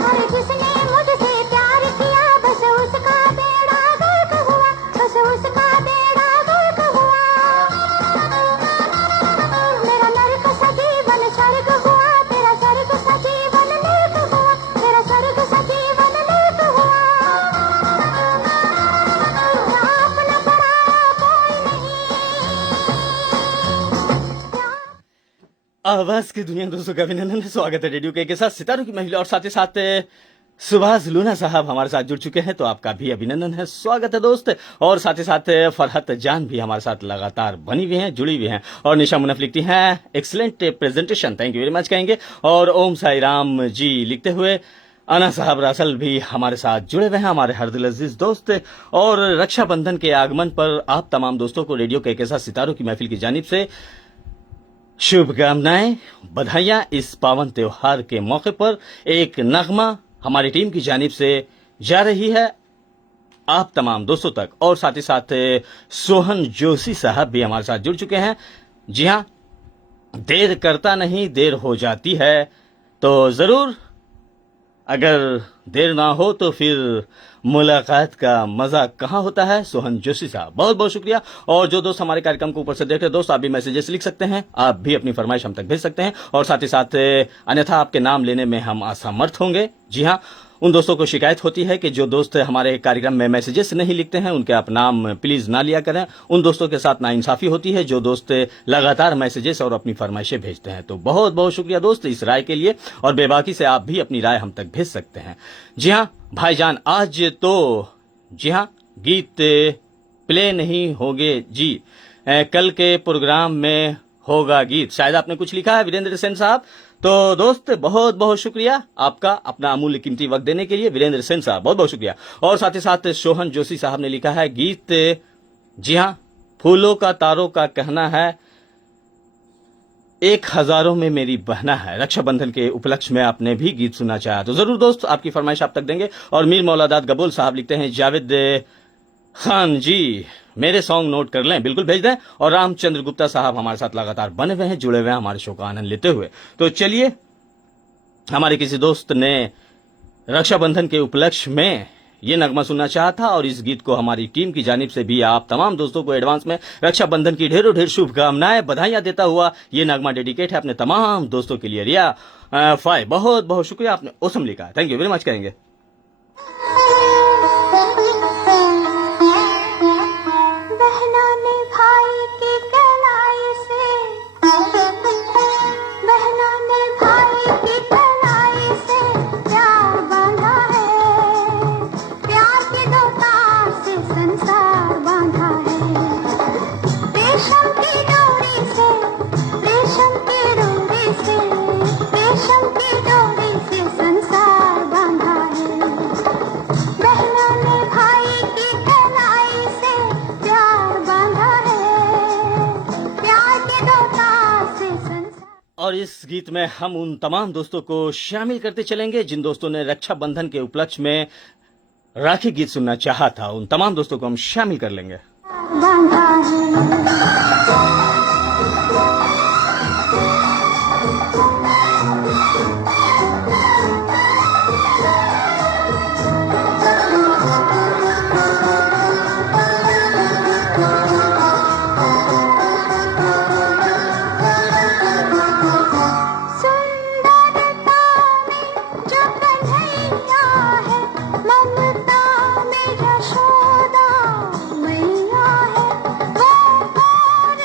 और जिसने मुझसे प्यार किया बस उसका बेड़ा गर्क हुआ, बस उसका बेड़ा गर्क हुआ। मेरा नरक सा जीवन स्वर्ग हुआ, तेरा स्वर्ग सा जीवन नरक हुआ, तेरा स्वर्ग सा जीवन नरक हुआ। अपना पराया कोई नहीं। आवाज की दुनिया दोस्तों का अभिनंदन है। स्वागत है रेडियो के साथ सितारों की महिला और साथ ही साथ सुभाष लूना साहब हमारे साथ जुड़ चुके हैं, तो आपका भी अभिनंदन है, स्वागत है दोस्त। और साथ ही साथ फरहत जान भी हमारे साथ लगातार बनी हुई हैं, जुड़ी हुई हैं। और निशा मुनफ लिखती हैं excellent presentation, thank you very much कहेंगे। और ओम साई राम जी लिखते हुए अना साहब रासल भी हमारे साथ जुड़े हुए हैं, हमारे हर दिल अजीज दोस्त। और रक्षाबंधन के आगमन पर आप तमाम दोस्तों को रेडियो के साथ सितारों की महफिल की जानिब से शुभकामनाएं, बधाइयां। इस पावन त्योहार के मौके पर एक नगमा हमारी टीम की जानिब से जा रही है आप तमाम दोस्तों तक। और साथ ही साथ सोहन जोशी साहब भी हमारे साथ जुड़ चुके हैं। जी हां, देर करता नहीं देर हो जाती है, तो जरूर अगर देर ना हो तो फिर मुलाकात का मजा कहाँ होता है। सोहन जोशी साहब बहुत बहुत शुक्रिया। और जो दोस्त हमारे कार्यक्रम को ऊपर से देख रहे हैं दोस्त, आप भी मैसेजेस लिख सकते हैं, आप भी अपनी फरमाइश हम तक भेज सकते हैं। और साथ ही साथ अन्यथा आपके नाम लेने में हम असमर्थ होंगे। जी हाँ, उन दोस्तों को शिकायत होती है कि जो दोस्त हमारे कार्यक्रम में मैसेजेस नहीं लिखते हैं उनके आप नाम प्लीज ना लिया करें। उन दोस्तों के साथ नाइंसाफी होती है जो दोस्त लगातार मैसेजेस और अपनी फरमाइशें भेजते हैं। तो बहुत बहुत शुक्रिया दोस्त इस राय के लिए, और बेबाकी से आप भी अपनी राय हम तक भेज सकते हैं। जी हाँ भाईजान, आज तो जी हाँ गीत प्ले नहीं होंगे जी, कल के प्रोग्राम में होगा गीत, शायद आपने कुछ लिखा है वीरेंद्र सेन साहब। तो दोस्त बहुत बहुत शुक्रिया आपका अपना अमूल्य कीमती वक्त देने के लिए, वीरेंद्र सेन साहब बहुत बहुत शुक्रिया। और साथ ही साथ सोहन जोशी साहब ने लिखा है गीत, जी हाँ, फूलों का तारों का कहना है, एक हजारों में मेरी बहना है। रक्षाबंधन के उपलक्ष्य में आपने भी गीत सुनना चाहा तो जरूर दोस्त आपकी फरमाइश आप तक देंगे। और मीर मौलादाद गबूल साहब लिखते हैं जावेद खान जी मेरे सॉन्ग नोट कर लें, बिल्कुल भेज दें। और रामचंद्र गुप्ता साहब हमारे साथ लगातार बने हुए हैं, जुड़े हुए हैं हमारे शो का आनंद लेते हुए। तो चलिए, हमारे किसी दोस्त ने रक्षाबंधन के उपलक्ष्य में ये नगमा सुनना चाहा था, और इस गीत को हमारी टीम की जानिब से भी आप तमाम दोस्तों को एडवांस में रक्षाबंधन की ढेरों ढेर शुभकामनाएं, बधाइयां देता हुआ ये नगमा डेडिकेट है अपने तमाम दोस्तों के लिए। रिया फाय बहुत बहुत शुक्रिया, आपने ओसम लिखा है, थैंक यू वेरी मच कहेंगे। बहना ने भाई की कलाई से, बहना ने भाई की कलाई से प्यार बांधा है, प्यार के दो तार से संसार बांधा है। रेशम की डोरी से, रेशम की डोरी से, रेशम की डोरी से संसार बांधा है। बहना ने भाई की कलाई से प्यार बांधा है, प्यार के दो तार से संसार। और इस गीत में हम उन तमाम दोस्तों को शामिल करते चलेंगे जिन दोस्तों ने रक्षाबंधन के उपलक्ष्य में राखी गीत सुनना चाहा था, उन तमाम दोस्तों को हम शामिल कर लेंगे। बांधा है। सुंदरता में जो कन्हैया है, ममता में यशोदा मैया है, वो और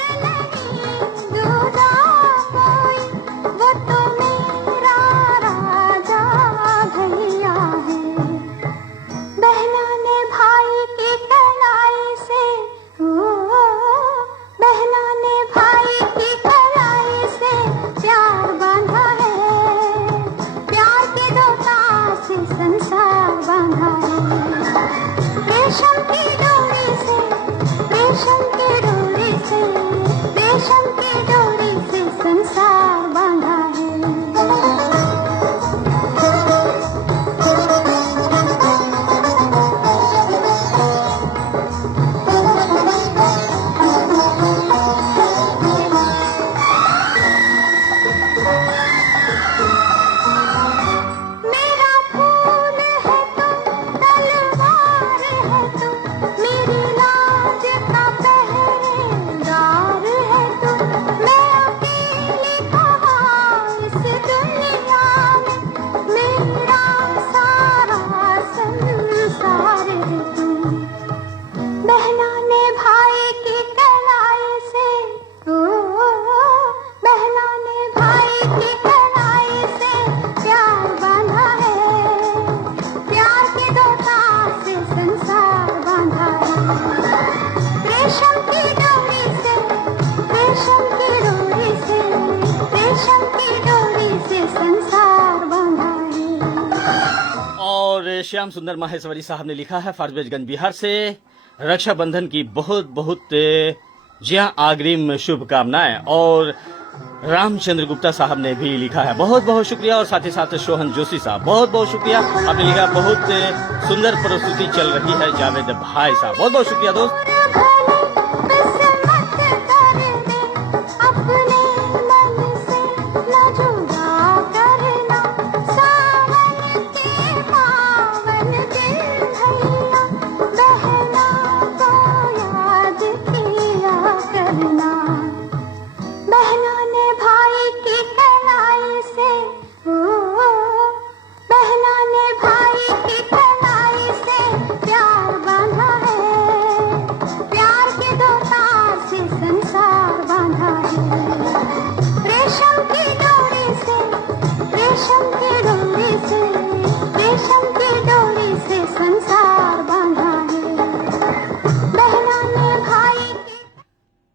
श्याम सुंदर माहेश्वरी साहब ने लिखा है फारबिसगंज बिहार से। रक्षाबंधन की बहुत बहुत जी हाँ अग्रिम शुभकामनाएं। और रामचंद्र गुप्ता साहब ने भी लिखा है बहुत बहुत शुक्रिया। और साथ ही साथ सोहन जोशी साहब बहुत बहुत शुक्रिया, आपने लिखा बहुत सुंदर प्रस्तुति चल रही है जावेद भाई साहब, बहुत बहुत शुक्रिया दोस्त।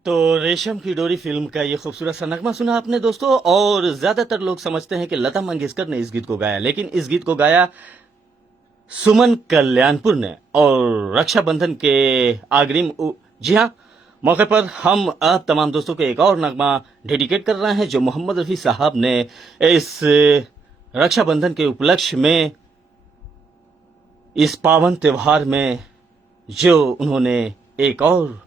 तो रेशम की डोरी फिल्म का ये खूबसूरत सा नगमा सुना आपने दोस्तों। और ज्यादातर लोग समझते हैं कि लता मंगेशकर ने इस गीत को गाया, लेकिन इस गीत को गाया सुमन कल्याणपुर ने। और रक्षाबंधन के अग्रिम जी हाँ मौके पर हम आप तमाम दोस्तों को एक और नगमा डेडिकेट कर रहे हैं जो मोहम्मद रफी साहब ने इस रक्षाबंधन के उपलक्ष्य में, इस पावन त्योहार में जो उन्होंने एक और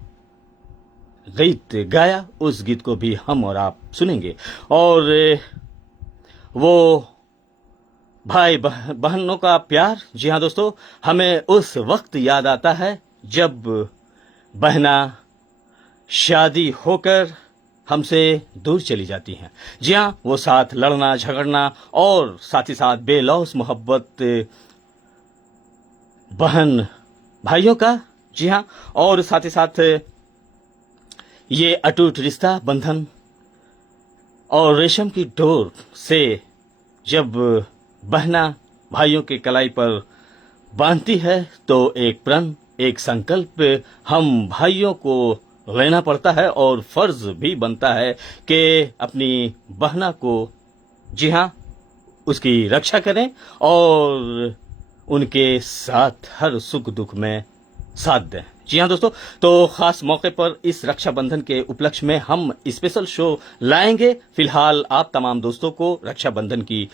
गीत गाया, उस गीत को भी हम और आप सुनेंगे। और वो भाई बहनों का प्यार, जी हाँ दोस्तों, हमें उस वक्त याद आता है जब बहना शादी होकर हमसे दूर चली जाती हैं। जी हाँ, वो साथ लड़ना झगड़ना और साथ ही साथ बेलौस मोहब्बत बहन भाइयों का, जी हाँ, और साथ ही साथ ये अटूट रिश्ता बंधन और रेशम की डोर से जब बहना भाइयों के कलाई पर बांधती है तो एक प्रण, एक संकल्प हम भाइयों को लेना पड़ता है और फर्ज भी बनता है कि अपनी बहना को, जी हाँ, उसकी रक्षा करें और उनके साथ हर सुख दुख में साथ दें। जी हाँ दोस्तों, तो खास मौके पर इस रक्षाबंधन के उपलक्ष्य में हम स्पेशल शो लाएंगे। फिलहाल आप तमाम दोस्तों को रक्षाबंधन की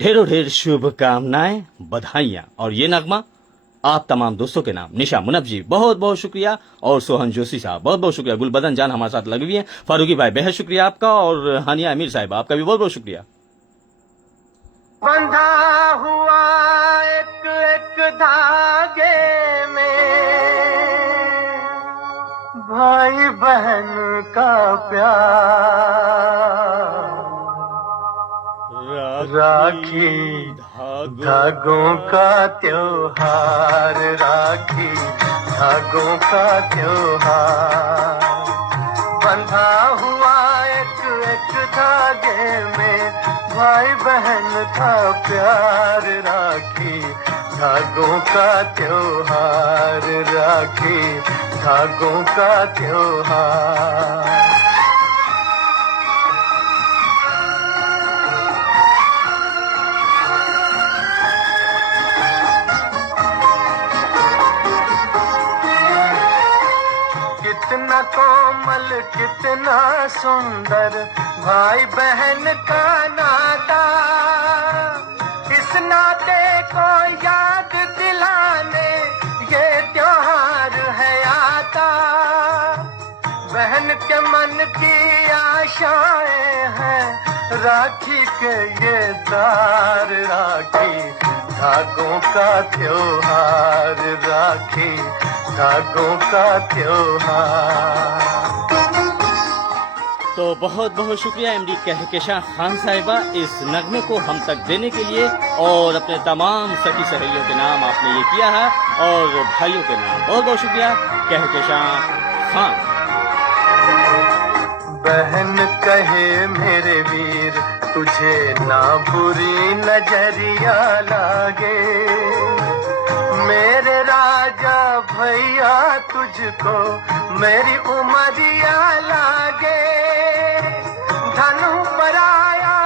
ढेरों ढेर शुभकामनाएं, बधाइयां। और ये नगमा आप तमाम दोस्तों के नाम। निशा मुनब जी बहुत बहुत शुक्रिया, और सोहन जोशी साहब बहुत बहुत शुक्रिया। गुलबदन जान हमारे साथ लगी हुई है। फारूकी भाई बेहद शुक्रिया आपका, और हानिया अमीर साहिब आपका भी बहुत बहुत शुक्रिया। बंधा हुआ एक एक धागे में भाई बहन का प्यार, राखी धागों का त्योहार, राखी धागों का त्योहार। बंधा हुआ एक एक धागे में भाई बहन का प्यार, राखी धागों का त्योहार, राखी धागों का त्योहार। कितना कोमल कितना सुंदर भाई बहन का नाता, इस नाते को याद दिलाने ये त्योहार है आता। बहन के मन की आशाएं हैं राखी के ये तार, राखी धागों का त्योहार, राखी धागों का त्योहार। तो बहुत बहुत शुक्रिया एमडी कहकशां खान साहिबा इस नगमे को हम तक देने के लिए, और अपने तमाम सखी सहेलियों के नाम आपने ये किया है, और भाइयों के नाम बहुत बहुत शुक्रिया कहकशां खान। बहन कहे मेरे वीर तुझे ना बुरी नजरिया लागे, मेरे राजा भैया तुझको मेरी उमरिया लागे। धन पर आया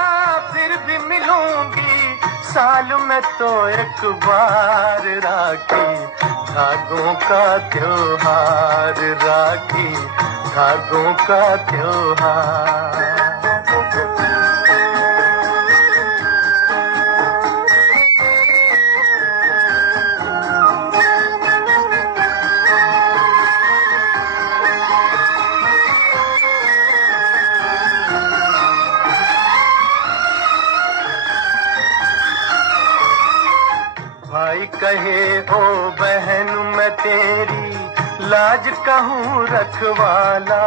फिर भी मिलूंगी, साल में तो एक बार राखी, धागों का त्योहार, राखी धागों का त्योहार। भाई कहे ओ बहन मैं तेरी लाज कहूँ रखवाला,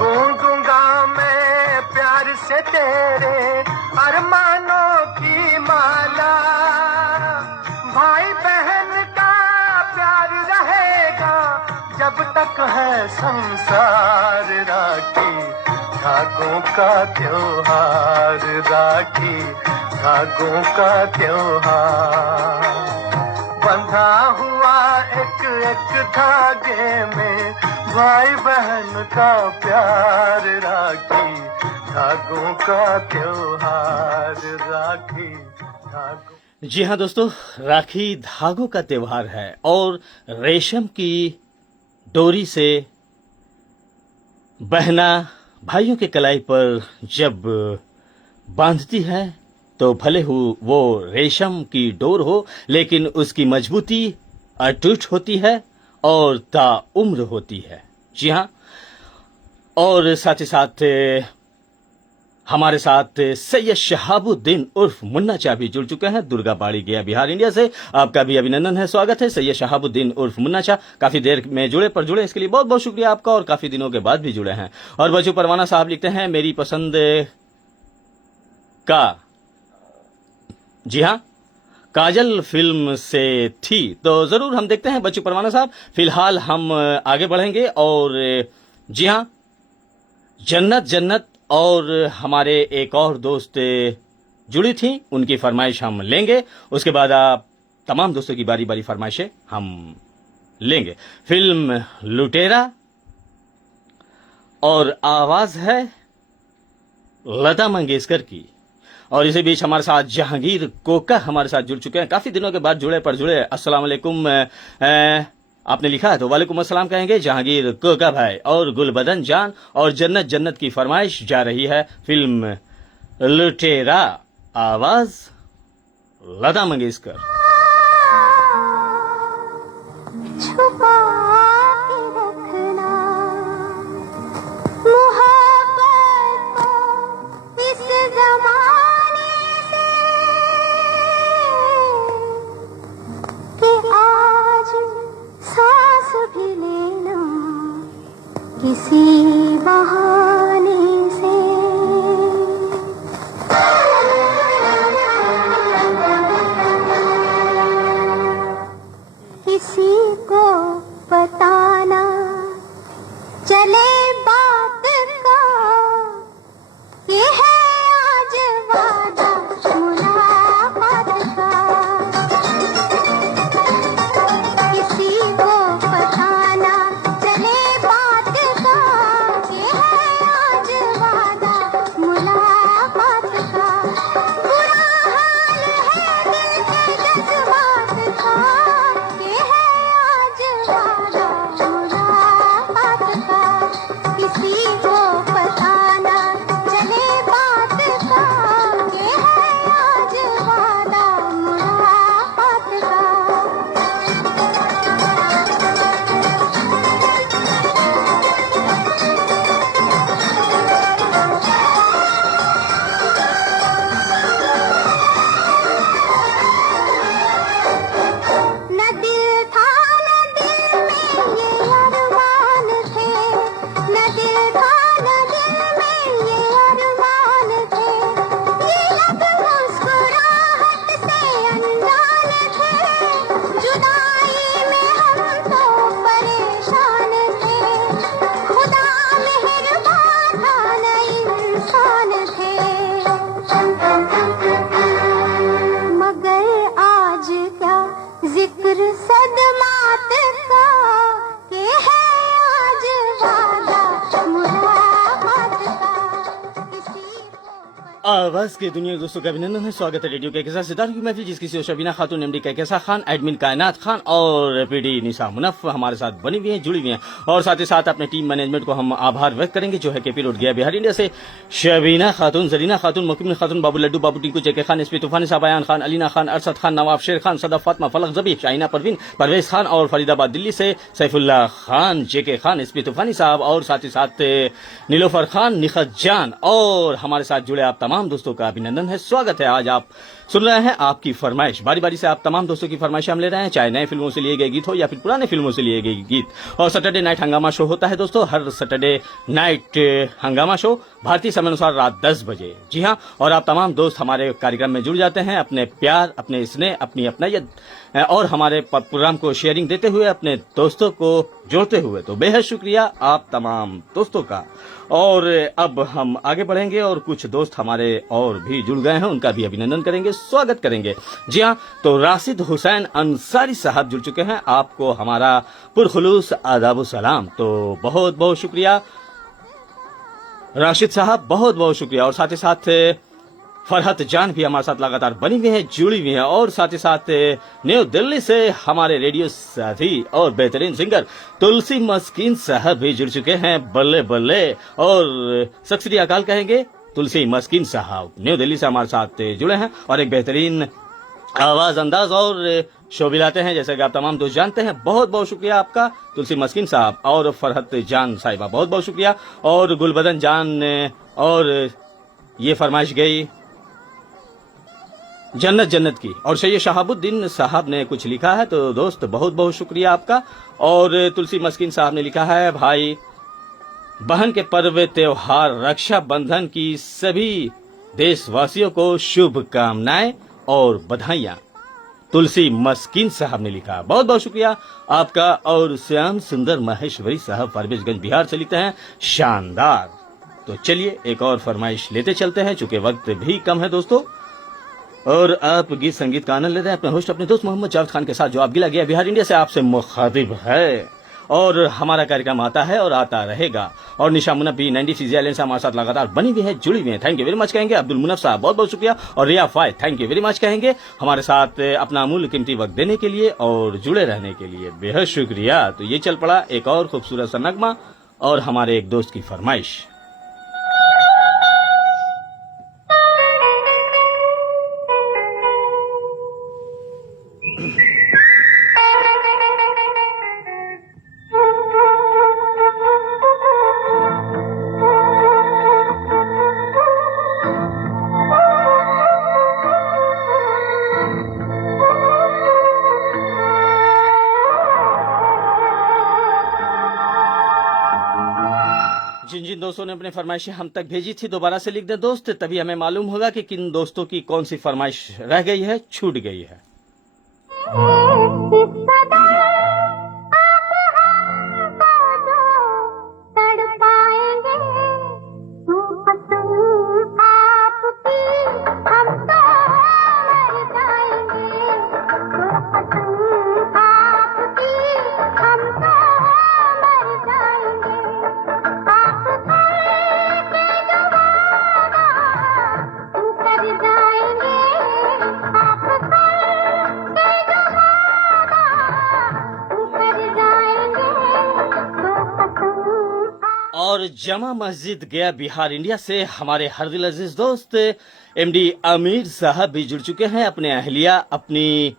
गूंगा मैं प्यार से तेरे अरमानों की माला। भाई बहन का प्यार रहेगा जब तक है संसार, राखी धागों का त्योहार, राखी धागों का त्योहार। बंधा हुआ एक एक धागे में भाई बहन का प्यार, राखी धागों का त्योहार, राखी धागों। जी हाँ दोस्तों, राखी धागों का त्योहार है और रेशम की डोरी से बहना भाइयों के कलाई पर जब बांधती है तो भले हो वो रेशम की डोर हो, लेकिन उसकी मजबूती अटूट होती है और ताउम्र होती है। जी हाँ, और साथ ही साथ हमारे साथ सैयद शहाबुद्दीन उर्फ मुन्ना चा भी जुड़ चुके हैं, दुर्गाबाड़ी गया बिहार इंडिया से। आपका भी अभिनंदन है, स्वागत है सैयद शहाबुद्दीन उर्फ मुन्ना चा। काफी देर में जुड़े इसके लिए बहुत बहुत शुक्रिया आपका, और काफी दिनों के बाद भी जुड़े हैं। और बच्चू परवाना साहब लिखते हैं मेरी पसंद का, जी हाँ, काजल फिल्म से थी। तो जरूर हम देखते हैं बच्चू परवाना साहब। फिलहाल हम आगे बढ़ेंगे और जी हाँ, जन्नत जन्नत और हमारे एक और दोस्त जुड़ी थी, उनकी फरमाइश हम लेंगे। उसके बाद आप तमाम दोस्तों की बारी बारी फरमाइशें हम लेंगे। फिल्म लुटेरा और आवाज है लता मंगेशकर की। और इसी बीच हमारे साथ जहांगीर कोका हमारे साथ जुड़ चुके हैं, काफी दिनों के बाद जुड़े। अस्सलाम वालेकुम, आपने लिखा है तो वालेकुम अस्सलाम कहेंगे जहांगीर कोका भाई। और गुलबदन जान और जन्नत जन्नत की फरमाइश जा रही है फिल्म लुटेरा, आवाज लता मंगेशकर। छुपा के रखना मोहब्बत को इस जमाने से, कि आज सांस भी लेना किसी बहाने से। आवाज की दुनिया के दोस्तों का अभिनंदन है। स्वागत है रेडियो के साथ सितारों की महफिल, जिसकी सीओ शबीना खातून, एमडी कैसा खान, एडमिन कायनात खान और पीडी निशा मुनफ हमारे साथ बनी हुई हैं, जुड़ी हुई हैं। और साथ ही साथ अपने टीम मैनेजमेंट को हम आभार व्यक्त करेंगे, जो है केपी रोड गया बिहार इंडिया से शबीना खातून, जरीना खातून, मुकमिल खातून, बाबू लड्डू, बाबू टिंकू, जेके खान, एसपी तूफानी साहब, अयान खान, अलीना खान, अरसद खान, नवाब शेर खान, सदफ फातमा, फलक जबी, शाइना परवीन, परवेज खान और फरीदाबाद दिल्ली से सैफुल्ला खान, जेके खान, एसपी तूफानी साहब और साथ ही साथ नीलोफर खान, निखत जान और हमारे साथ जुड़े आप तमाम दोस्तों का अभिनंदन है, स्वागत है। आज आप सुन रहे हैं आपकी फरमाइश, बारी बारी से आप तमाम दोस्तों की फरमाइश हम ले रहे हैं, चाहे नए फिल्मों से लिए गए गीत हो या फिर पुराने फिल्मों से लिए गए गीत। और सैटरडे नाइट हंगामा शो होता है दोस्तों, हर सैटरडे नाइट हंगामा शो भारतीय समय अनुसार रात 10 बजे। जी हाँ, और आप तमाम दोस्त हमारे कार्यक्रम में जुड़ जाते हैं, अपने प्यार, अपने स्नेह, अपनी अपनायत और हमारे प्रोग्राम को शेयरिंग देते हुए, अपने दोस्तों को जोड़ते हुए। तो बेहद शुक्रिया आप तमाम दोस्तों का। और अब हम आगे बढ़ेंगे और कुछ दोस्त हमारे और भी जुड़ गए हैं, उनका भी अभिनंदन करेंगे, स्वागत करेंगे। जी हाँ, तो राशिद हुसैन अंसारी साहब जुड़ चुके हैं, आपको हमारा पुरखुलूस आदाब सलाम। तो बहुत बहुत शुक्रिया राशिद साहब, बहुत बहुत शुक्रिया। और साथ ही साथ फरहत जान भी हमारे साथ लगातार बनी हुई है, जुड़ी हुई है। और साथ ही साथ न्यू दिल्ली से हमारे रेडियो साथी और बेहतरीन सिंगर तुलसी मस्कीन साहब भी जुड़ चुके हैं, बल्ले बल्ले। और सत श्री अकाल कहेंगे तुलसी मस्कीन साहब, न्यू दिल्ली से हमारे साथ जुड़े हैं और एक बेहतरीन आवाज, अंदाज और शो भी लाते हैं, जैसे कि आप तमाम दोस्त जानते हैं। बहुत बहुत शुक्रिया आपका तुलसी मस्कीन साहब और फरहत जान साहिबा, बहुत बहुत शुक्रिया। और गुलबदन जान, और ये फरमाइश गई जन्नत जन्नत की, और सैयद शहाबुद्दीन साहब ने कुछ लिखा है, तो दोस्त बहुत बहुत शुक्रिया आपका। और तुलसी मस्कीन साहब ने लिखा है, भाई बहन के पर्व त्योहार रक्षाबंधन की सभी देशवासियों को शुभकामनाएं और बधाइयां। तुलसी मस्कीन साहब ने लिखा, बहुत बहुत शुक्रिया आपका। और श्याम सुंदर महेश्वरी साहब फारबिसगंज बिहार से लिखते हैं, शानदार। तो चलिए एक और फरमाइश लेते चलते हैं, चूंकि वक्त भी कम है दोस्तों, और आप गीत संगीत का आनंद ले रहे हैं अपने होस्ट, अपने दोस्त मोहम्मद जावेद खान के साथ, जो आप गिला गया बिहार इंडिया से आपसे मुखातिब है। और हमारा कार्यक्रम आता है और आता रहेगा। और निशा मुनफ भी 90 सीजी आइलैंड से हमारे साथ लगातार बनी हुई है, जुड़ी हुई है, थैंक यू वेरी मच कहेंगे। अब्दुल मुनफ साहब बहुत बहुत शुक्रिया। और रिया फाय, थैंक यू वेरी मच कहेंगे हमारे साथ अपना अमूल्य कीमती वक्त देने के लिए और जुड़े रहने के लिए, बेहद शुक्रिया। तो ये चल पड़ा एक और खूबसूरत सा नगमा और हमारे एक दोस्त की फरमाइश। जिन जिन दोस्तों ने अपनी फरमाइशें हम तक भेजी थी, दोबारा से लिख दें दोस्त, तभी हमें मालूम होगा कि किन दोस्तों की कौन सी फरमाइश रह गई है, छूट गई है। और जमा मस्जिद गया बिहार इंडिया से हमारे हर दिल अजीज दोस्त एमडी आमिर साहब भी जुड़ चुके हैं, अपने अहलिया, अपनी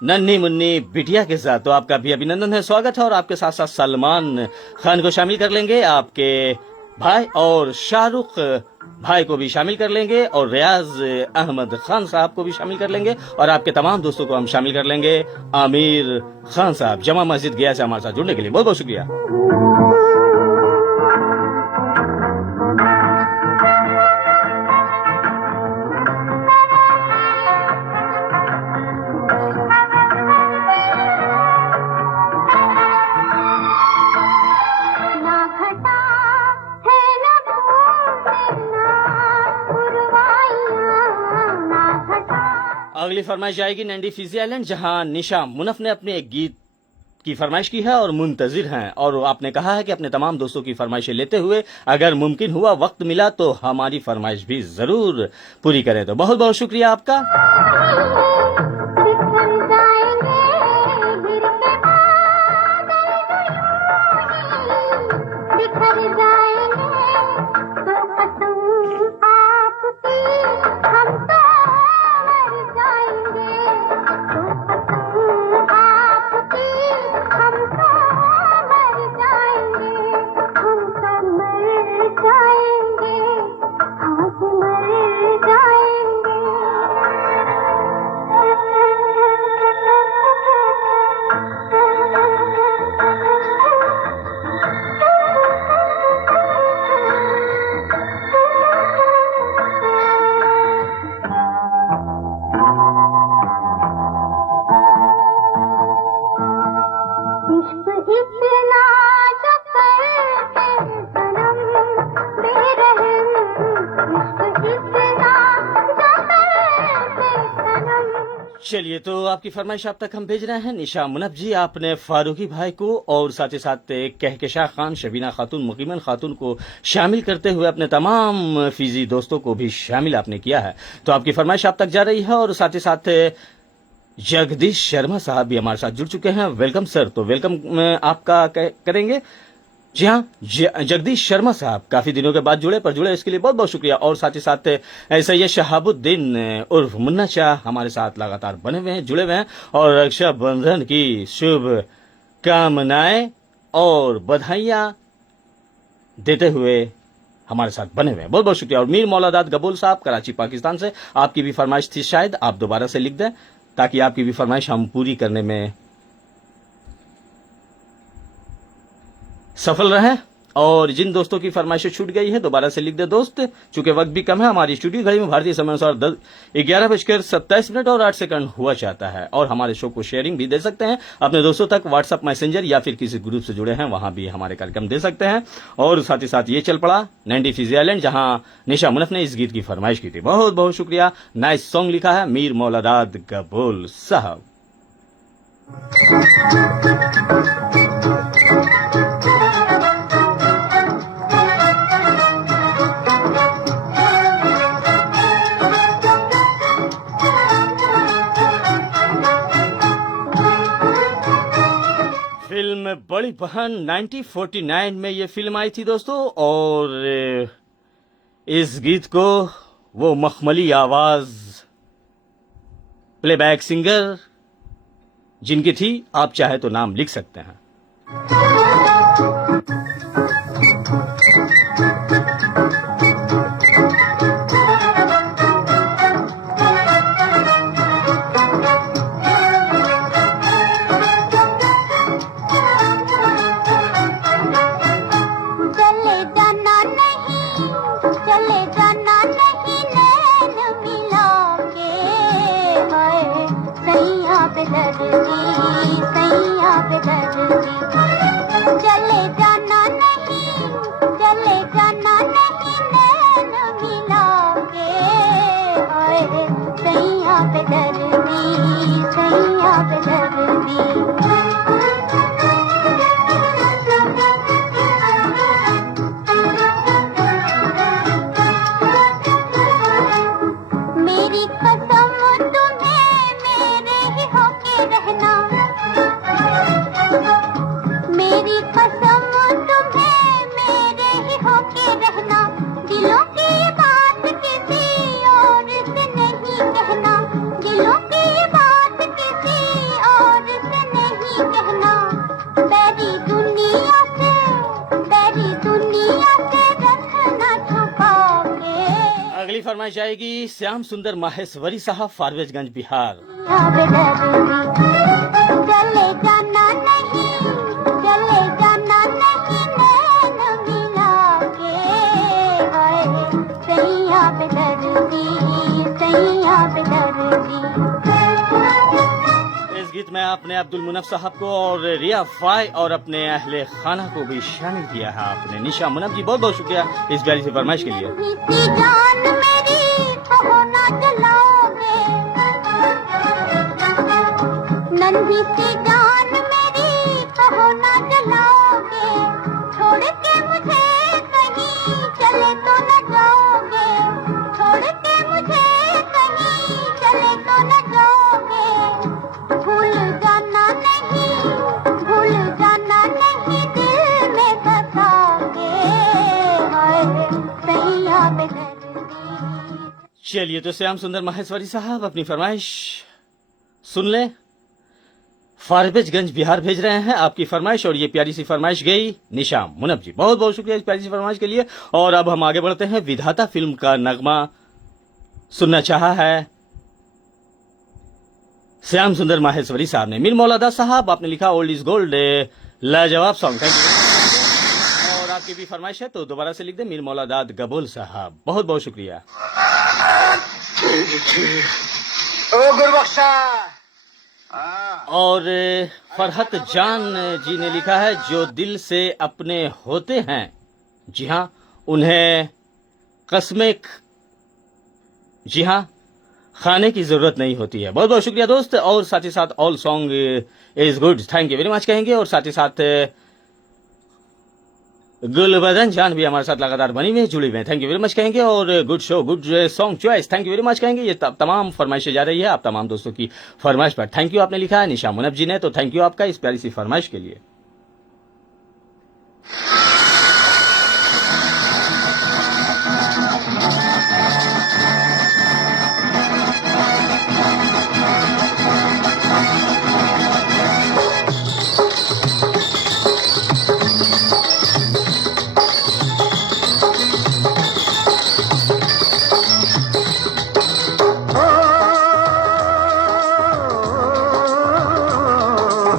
नन्ही मुन्नी बिटिया के साथ। तो आपका भी अभिनंदन है, स्वागत है। और आपके साथ साथ सलमान खान को शामिल कर लेंगे, आपके भाई और शाहरुख भाई को भी शामिल कर लेंगे, और रियाज अहमद खान साहब को भी शामिल कर लेंगे, और आपके तमाम दोस्तों को हम शामिल कर लेंगे। आमिर खान साहब जमा मस्जिद गया से हमारे साथ जुड़ने के लिए बहुत बहुत शुक्रिया। अगली फरमाइश जाएगी नैंडी फिजी आइलैंड, जहां निशा मुनफ ने अपने एक गीत की फरमाइश की है और मुंतजिर हैं, और आपने कहा है कि अपने तमाम दोस्तों की फरमाइशें लेते हुए अगर मुमकिन हुआ, वक्त मिला तो हमारी फरमाइश भी जरूर पूरी करें। तो बहुत बहुत शुक्रिया आपका। बिखर जाएंगे गिर के बिखर जाएंगे तो कसम आपकी हम तो मर जाएंगे, तो कसम आपकी हम तो मर जाएंगे, हम तो मर जाएंगे, हम मर जाएंगे। इश्क इतना जो करते सनम बेरहम, इश्क इतना जो करते सनम। चलिए, तो आपकी फरमाइश आप तक हम भेज रहे हैं। निशा मुनफ जी, आपने फारूकी भाई को और साथ ही साथ कहकशां खान, शबीना खातून, मुकीमन खातून को शामिल करते हुए अपने तमाम फीजी दोस्तों को भी शामिल आपने किया है। तो आपकी फरमाइश आप तक जा रही है, और साथ ही साथ जगदीश शर्मा साहब भी हमारे साथ जुड़ चुके हैं। Welcome sir. तो वेलकम आपका करेंगे। जी हाँ, जगदीश शर्मा साहब काफी दिनों के बाद जुड़े, पर जुड़े इसके लिए बहुत बहुत शुक्रिया। और साथ ही साथ सैयद शहाबुद्दीन उर्फ मुन्ना शाह हमारे साथ लगातार बने हुए हैं, जुड़े हुए हैं, और रक्षाबंधन की शुभ कामनाएं और बधाइयां देते हुए हमारे साथ बने हुए हैं। बहुत बहुत शुक्रिया। और मीर मौलादाद गबूल साहब कराची पाकिस्तान से, आपकी भी फरमाइश थी, शायद आप दोबारा से लिख दें ताकि आपकी भी फरमाइश हम पूरी करने में सफल रहे। और जिन दोस्तों की फरमाइशें छूट गई है दोबारा से लिख दे दोस्त, चूंकि वक्त भी कम है। हमारी स्टूडियो घड़ी में भारतीय समय अनुसार 11:27 और 8 सेकंड हुआ चाहता है। और हमारे शो को शेयरिंग भी दे सकते हैं अपने दोस्तों तक, व्हाट्सएप मैसेंजर या फिर किसी ग्रुप से जुड़े हैं वहां भी हमारे कार्यक्रम दे सकते हैं। और साथ ही साथ ये चल पड़ा 90 फीजी आइलैंड, जहां निशा मुनफ ने इस गीत की फरमाइश की थी। बहुत बहुत शुक्रिया। नाइस सॉन्ग लिखा है मीर मौलादाद गबूल साहब। फिल्म बड़ी बहन 1949 में ये फिल्म आई थी दोस्तों, और इस गीत को वो मखमली आवाज प्लेबैक सिंगर जिनकी थी, आप चाहे तो नाम लिख सकते हैं। चले जाना नहीं, चले जाना नहीं, नैन मिला के हाय सैया पे दर्दी, सैया पे दर्दी। चले जाना नहीं, चले जाना नहीं, नैन मिला के हाय सैया पे दर्दी, सैया पे दर्दी। मेरी कसम तुम्हें मेरे ही होके रहना, मेरी कसम तुम्हें मेरे ही होके रहना, दिलों की बात किसी और से नहीं कहना, दिलों की बात किसी और से नहीं कहना। बैरी दुनिया से रखना छुपा के। अगली फरमाइश आएगी श्याम सुंदर माहेश्वरी साहब, फारवेजगंज, बिहार। चले जाना नहीं, चले जाना नहीं, नैन मिला के हाय सैया पे दर्दी, सैया पे दर्दी। इस गीत में आपने अब्दुल मुनफ साहब को और रिया फाई और अपने अहले खाना को भी शामिल किया है आपने। निशा मुनफ जी, बहुत बहुत शुक्रिया इस प्यारी सी फरमाइश के लिए। इसी जान मेरी कहो ना जलाओगे, नन्ही सी जान मेरी चलिए तो श्याम सुंदर माहेश्वरी साहब अपनी फरमाइश सुन लें। फारबिसगंज बिहार भेज रहे हैं आपकी फरमाइश, और ये प्यारी सी फरमाइश गई निशाम मुनब जी, बहुत बहुत शुक्रिया इस प्यारी सी फरमाइश के लिए। और अब हम आगे बढ़ते हैं। विधाता फिल्म का नगमा सुनना चाहा है श्याम सुंदर माहेश्वरी साहब ने। मीर मौलादा साहब आपने लिखा ओल्ड इज गोल्ड, लाजवाब सॉन्ग, थैंक यू। और आपकी भी फरमाइश है तो दोबारा से लिख दें मीर मौलादाद गबोल साहब, बहुत बहुत शुक्रिया। ओ गुरबख्शा। और फरहत जान जी ने लिखा है जो दिल से अपने होते हैं, जी हाँ उन्हें कस्में, जी हाँ खाने की जरूरत नहीं होती है। बहुत बहुत शुक्रिया दोस्त। और साथ ही साथ all song is good, thank you very much कहेंगे। और साथ ही साथ गुलबदन जान भी हमारे साथ लगातार बनी हुई जुड़ी हुई हैं, थैंक यू वेरी मच कहेंगे। और good show, good song choice, thank you very much कहेंगे। ये तमाम फरमाइशें जा रही है आप तमाम दोस्तों की फरमाइश पर, थैंक यू। आपने लिखा है निशा मुनब जी ने, तो थैंक यू आपका इस प्यारी सी फरमाइश के लिए।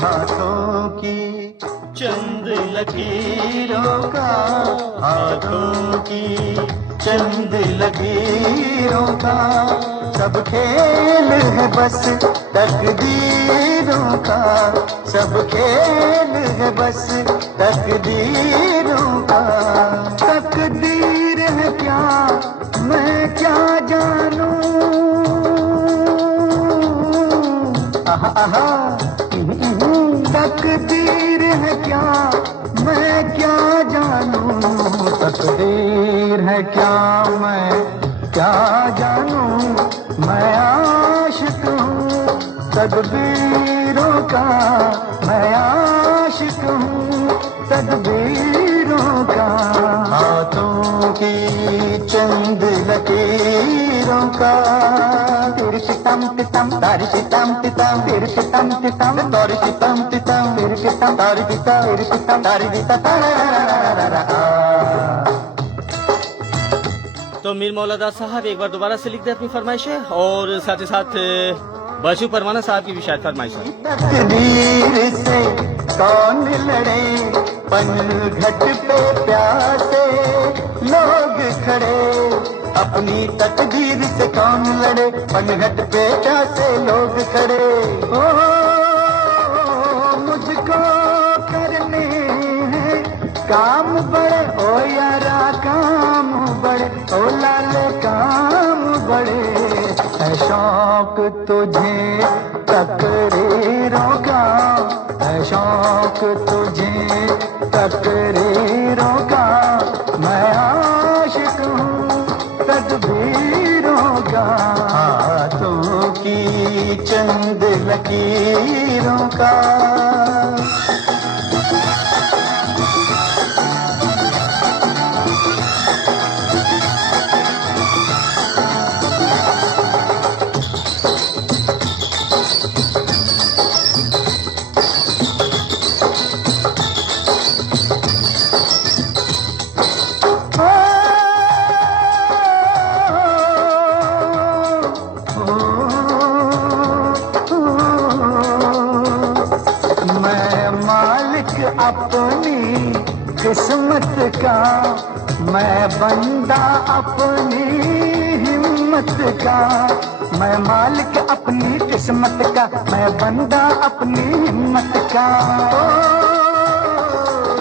हाथों की चंद लकीरों का, हाथों की चंद लकीरों का, सब खेल है बस तकदीरों का, सब खेल है बस तकदीरों का। तकदीर है क्या मैं क्या जानूं, आहा आहा तकदीर है क्या मैं क्या जानूं, तकदीर है क्या मैं क्या जानूं, मैं आशिक हूँ तकदीरों का, मैं आशिक हूँ तकदीरों का। हाथों की चंद लकीरों का, तेरे सितम तितम तारी सितम तितम, तेरे सितम तितम तारी सितम तितम, तेरे सितम तारी दिता, तेरे सितम तारी दिता तारा। तो मीर मौलादा साहब एक बार दोबारा से लिख दे अपनी फरमाइशें, और साथ ही साथ बशु परवाना साहब की भी शायद फरमाइश है। तकदीर से कौन लड़े, पनघट पे प्यासे लोग खड़े, अपनी तकदीर से कौन लड़े, पनघट पे प्यासे लोग खड़े। ओ मुझको करने हैं काम बड़े, ओ यारा काम बड़े, ओ लाले काम बड़े, है शौक तुझे तकरीरों का, है शौक तुझे तकरीरों का, मैं आशिक हूँ तकदीरों का। हाथों की चंद लकीरों का। अपनी किस्मत का, मैं बंदा अपनी हिम्मत का, मैं मालिक अपनी किस्मत का, मैं बंदा अपनी हिम्मत का।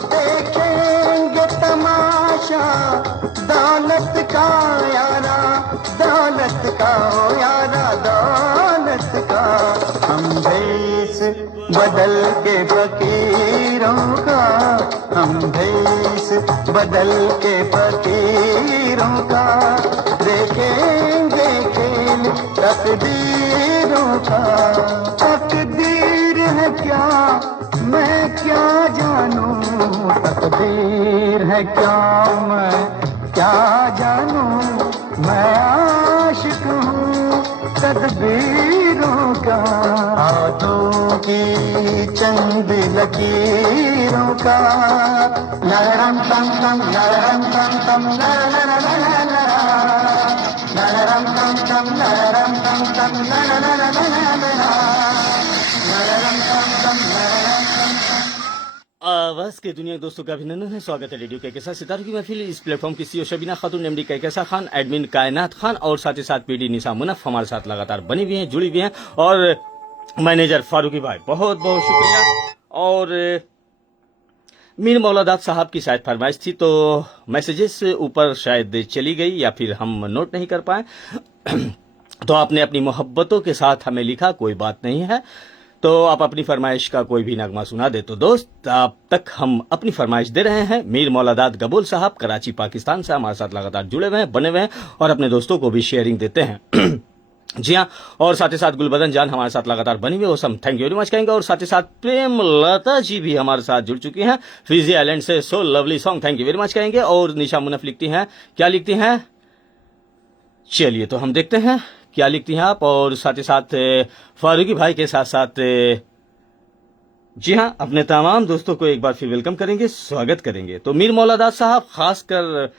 देखेंगे तमाशा दौलत का यारा, दौलत का ओ यारा दौलत का। हम देश बदल के फकीरों का, हम देश बदल के फकीरों का, देखेंगे खेल तकदीरों का। तकदीर है क्या मैं क्या जानूं, तकदीर है क्या मैं क्या जानूं, मैं आशिक तदबीरों का, हाथों की चंद लकीरों का। नरम तम तम नरम तम तम नरम तम तम नरम तम तम नरम तम तम। आवाज के दुनिया के दोस्तों का अभिनंदन है। स्वागत है रेडियो के साथ सितारों की महफिल। इस प्लेटफॉर्म की सीईओ शबीना खातून, एमडी कैसा खान, एडमिन कायनात खान और साथ ही साथ पीडी निसा मुनफ हमारे साथ लगातार बनी हुई हैं, जुड़ी हुई हैं। और मैनेजर फारूकी भाई बहुत बहुत शुक्रिया। और मीर मौलादाद साहब की शायद फरमाइश थी तो मैसेजेस ऊपर शायद चली गई या फिर हम नोट नहीं कर पाए। तो आपने अपनी मोहब्बतों के साथ हमें लिखा, कोई बात नहीं है। तो आप अपनी फरमाइश का कोई भी नगमा सुना दे। तो दोस्त आप तक हम अपनी फरमाइश दे रहे हैं। मीर मौलादाद गबूल साहब कराची पाकिस्तान से हमारे साथ लगातार जुड़े हुए हैं, बने हुए हैं और अपने दोस्तों को भी शेयरिंग देते हैं। जी हाँ, और साथ ही साथ गुलबदन जान हमारे साथ लगातार बनी हुई है, हम थैंक यू वेरी मच कहेंगे। और साथ ही साथ प्रेम लता जी भी हमारे साथ जुड़ चुकी हैं, फिजी आइलैंड से, so lovely song, thank you very much कहेंगे। और निशा मुनफ लिखती हैं, क्या लिखती हैं, चलिए तो हम देखते हैं क्या लिखती हैं आप। और साथ ही साथ फारूकी भाई के साथ साथ जी हाँ, अपने तमाम दोस्तों को एक बार फिर वेलकम करेंगे, स्वागत करेंगे। तो मीर मौलादाद साहब, खासकर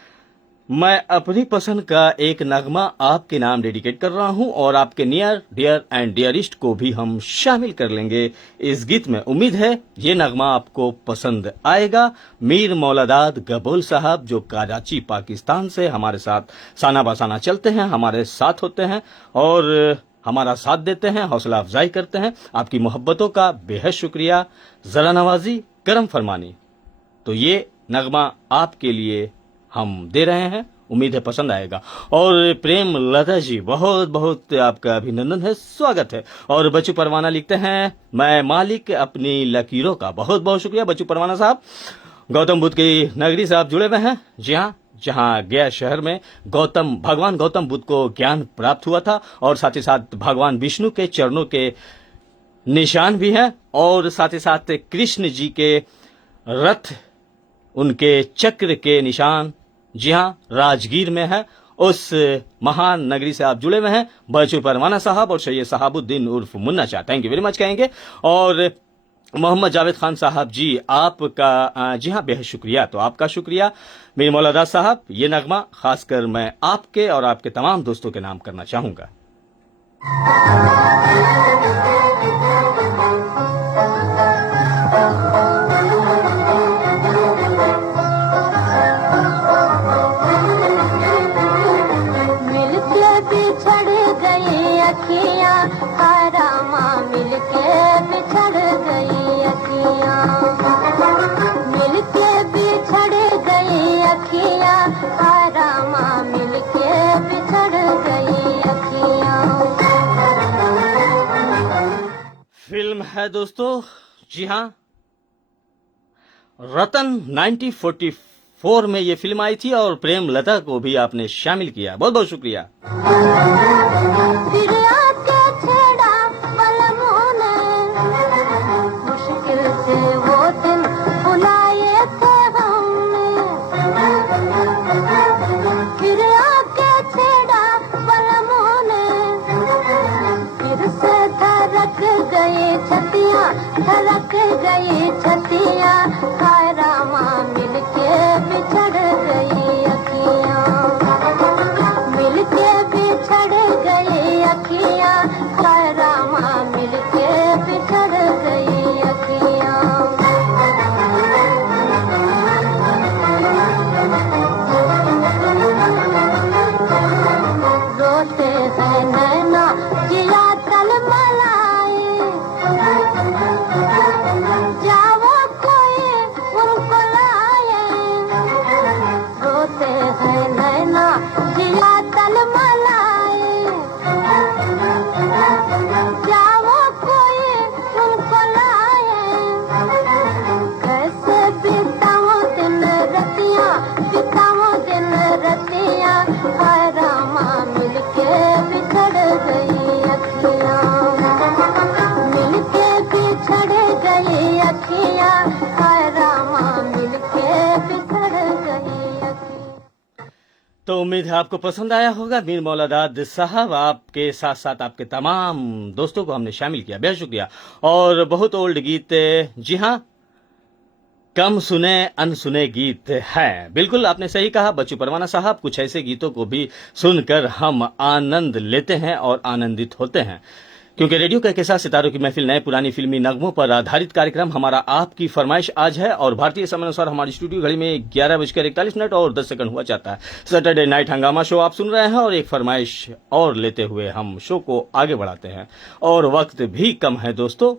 मैं अपनी पसंद का एक नगमा आपके नाम डेडिकेट कर रहा हूं और आपके नियर डियर एंड डियरिस्ट को भी हम शामिल कर लेंगे इस गीत में। उम्मीद है ये नगमा आपको पसंद आएगा। मीर मौलादाद गबूल साहब जो कराची पाकिस्तान से हमारे साथ साना बासाना चलते हैं, हमारे साथ होते हैं और हमारा साथ देते हैं, हौसला अफजाई करते हैं। आपकी मोहब्बतों का बेहद शुक्रिया, जरा नवाजी, करम फरमानी। तो ये नगमा आपके लिए हम दे रहे हैं, उम्मीद है पसंद आएगा। और प्रेम लता जी बहुत बहुत आपका अभिनंदन है, स्वागत है। और बच्चू परवाना लिखते हैं, मैं मालिक अपनी लकीरों का। बहुत बहुत शुक्रिया बच्चू परवाना साहब। गौतम बुद्ध की नगरी से आप जुड़े हुए हैं। जी हाँ, जहां गया शहर में भगवान गौतम बुद्ध को ज्ञान प्राप्त हुआ था और साथ ही साथ भगवान विष्णु के चरणों के निशान भी हैं और साथ ही साथ कृष्ण जी के रथ, उनके चक्र के निशान जी हाँ राजगीर में है। उस महान नगरी से आप जुड़े हुए हैं बच्चू परवाना साहब और सैयद साहबुद्दीन उर्फ Munna Shah, thank you very much कहेंगे। और मोहम्मद जावेद खान साहब जी, आपका जी हाँ बेहद शुक्रिया। तो आपका शुक्रिया मीर मौलादाद साहब। ये नगमा खासकर मैं आपके और आपके तमाम दोस्तों के नाम करना चाहूंगा। मिलके बिछड़ गई अखियां, आरामा मिलके बिछड़ गई अखियां, मिलके बिछड़ गई अखियां, आरामा मिलके बिछड़ गई अखियां। फिल्म है दोस्तों, जी हाँ, रतन 1944 में ये फिल्म आई थी और प्रेम लता को भी आपने शामिल किया, बहुत बहुत शुक्रिया। फिर आके छेड़ा पलकों ने, मुश्किल से वो दिन बुलाए थे हमने। फिर आके छेड़ा पलकों ने, फिर से धड़क गई छतियां, धड़क गई छतियां, हाय रामा मिलके बिछड़ गई अखियां, मिलके बिछड़ गई अखियां, हाय रामा मिलके बिछड़ गई अखियां। रोते हैं नैना जिया तल मलाई, जाओ कोई उनको लाए, तो उम्मीद है आपको पसंद आया होगा। मीर मौलादाद साहब आपके साथ साथ आपके तमाम दोस्तों को हमने शामिल किया, बेहद शुक्रिया। और बहुत ओल्ड गीत, जी हाँ, कम सुने अनसुने गीत हैं। बिल्कुल आपने सही कहा बच्चू परवाना साहब, कुछ ऐसे गीतों को भी सुनकर हम आनंद लेते हैं और आनंदित होते हैं, क्योंकि रेडियो के साथ सितारों की महफिल नए पुरानी फिल्मी नगमों पर आधारित कार्यक्रम हमारा आपकी फरमाइश आज है। और भारतीय समय अनुसार हमारी स्टूडियो घड़ी में 11:41 और 10 सेकंड हुआ चाहता है। सैटरडे नाइट हंगामा शो आप सुन रहे हैं और एक फरमाइश और लेते हुए हम शो को आगे बढ़ाते हैं। और वक्त भी कम है दोस्तों।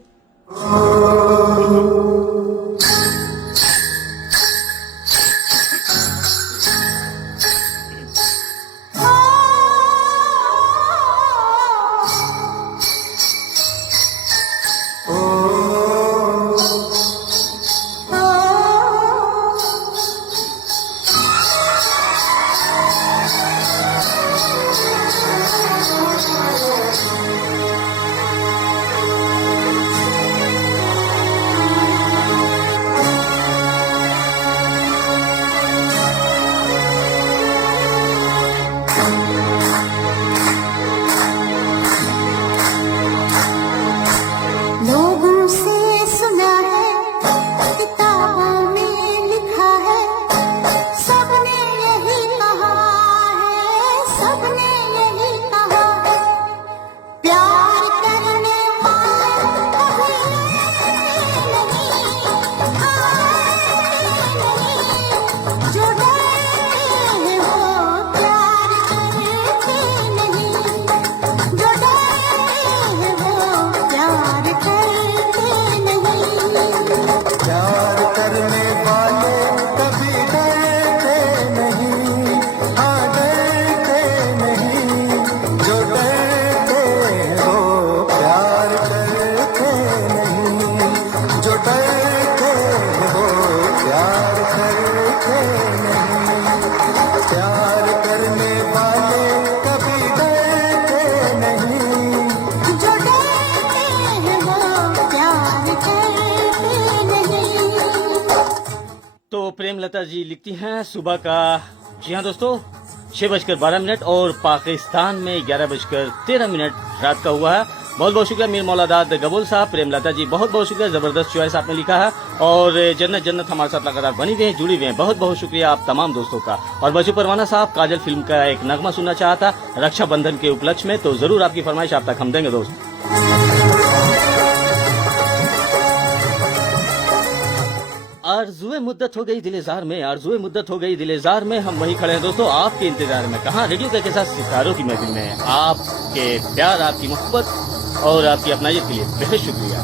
लोगों से सुना है, किताबों में लिखा है, सबने यही कहा है, सबने यही कहा है, प्यार करने वाले कभी नहीं, जो डरते हैं वो प्यार करते नहीं, जो डरते हैं वो प्यार करते नहीं। प्यार करने वाले कभी डरते नहीं, हाँ डरते नहीं, जो डरते हैं वो प्यार करते नहीं, जो डरते हैं वो प्यार करते नहीं। प्यार करने वाले कभी डरते नहीं, जो डरते हैं वो प्यार करते नहीं। तो प्रेमलता जी लिखती हैं सुबह का, जी हाँ दोस्तों, 6:12 और पाकिस्तान में 11:13 रात का हुआ है। बहुत बहुत शुक्रिया मीर मौलादाद गबूल साहब, प्रेमलता जी बहुत बहुत शुक्रिया, जबरदस्त चॉइस आपने लिखा है। और जन्नत जन्नत हमारे साथ लगातार बनी हुई है, जुड़ी हुई है, बहुत बहुत शुक्रिया आप तमाम दोस्तों का। और बच्चू परवाना साहब काजल फिल्म का एक नगमा सुनना चाहता रक्षाबंधन के उपलक्ष्य में, तो जरूर आपकी फरमाइश आप तक हम देंगे दोस्त। आरज़ुए मुद्दत हो गई दिलेजार में, आरज़ुए मुद्दत हो गई दिलेजार में, हम वही खड़े हैं दोस्तों आपके इंतजार में। कहाँ? रेडियो के साथ सितारों की महफिल में। आपके प्यार, आपकी मोहब्बत और आपकी अपनाइयत के लिए बेहद शुक्रिया।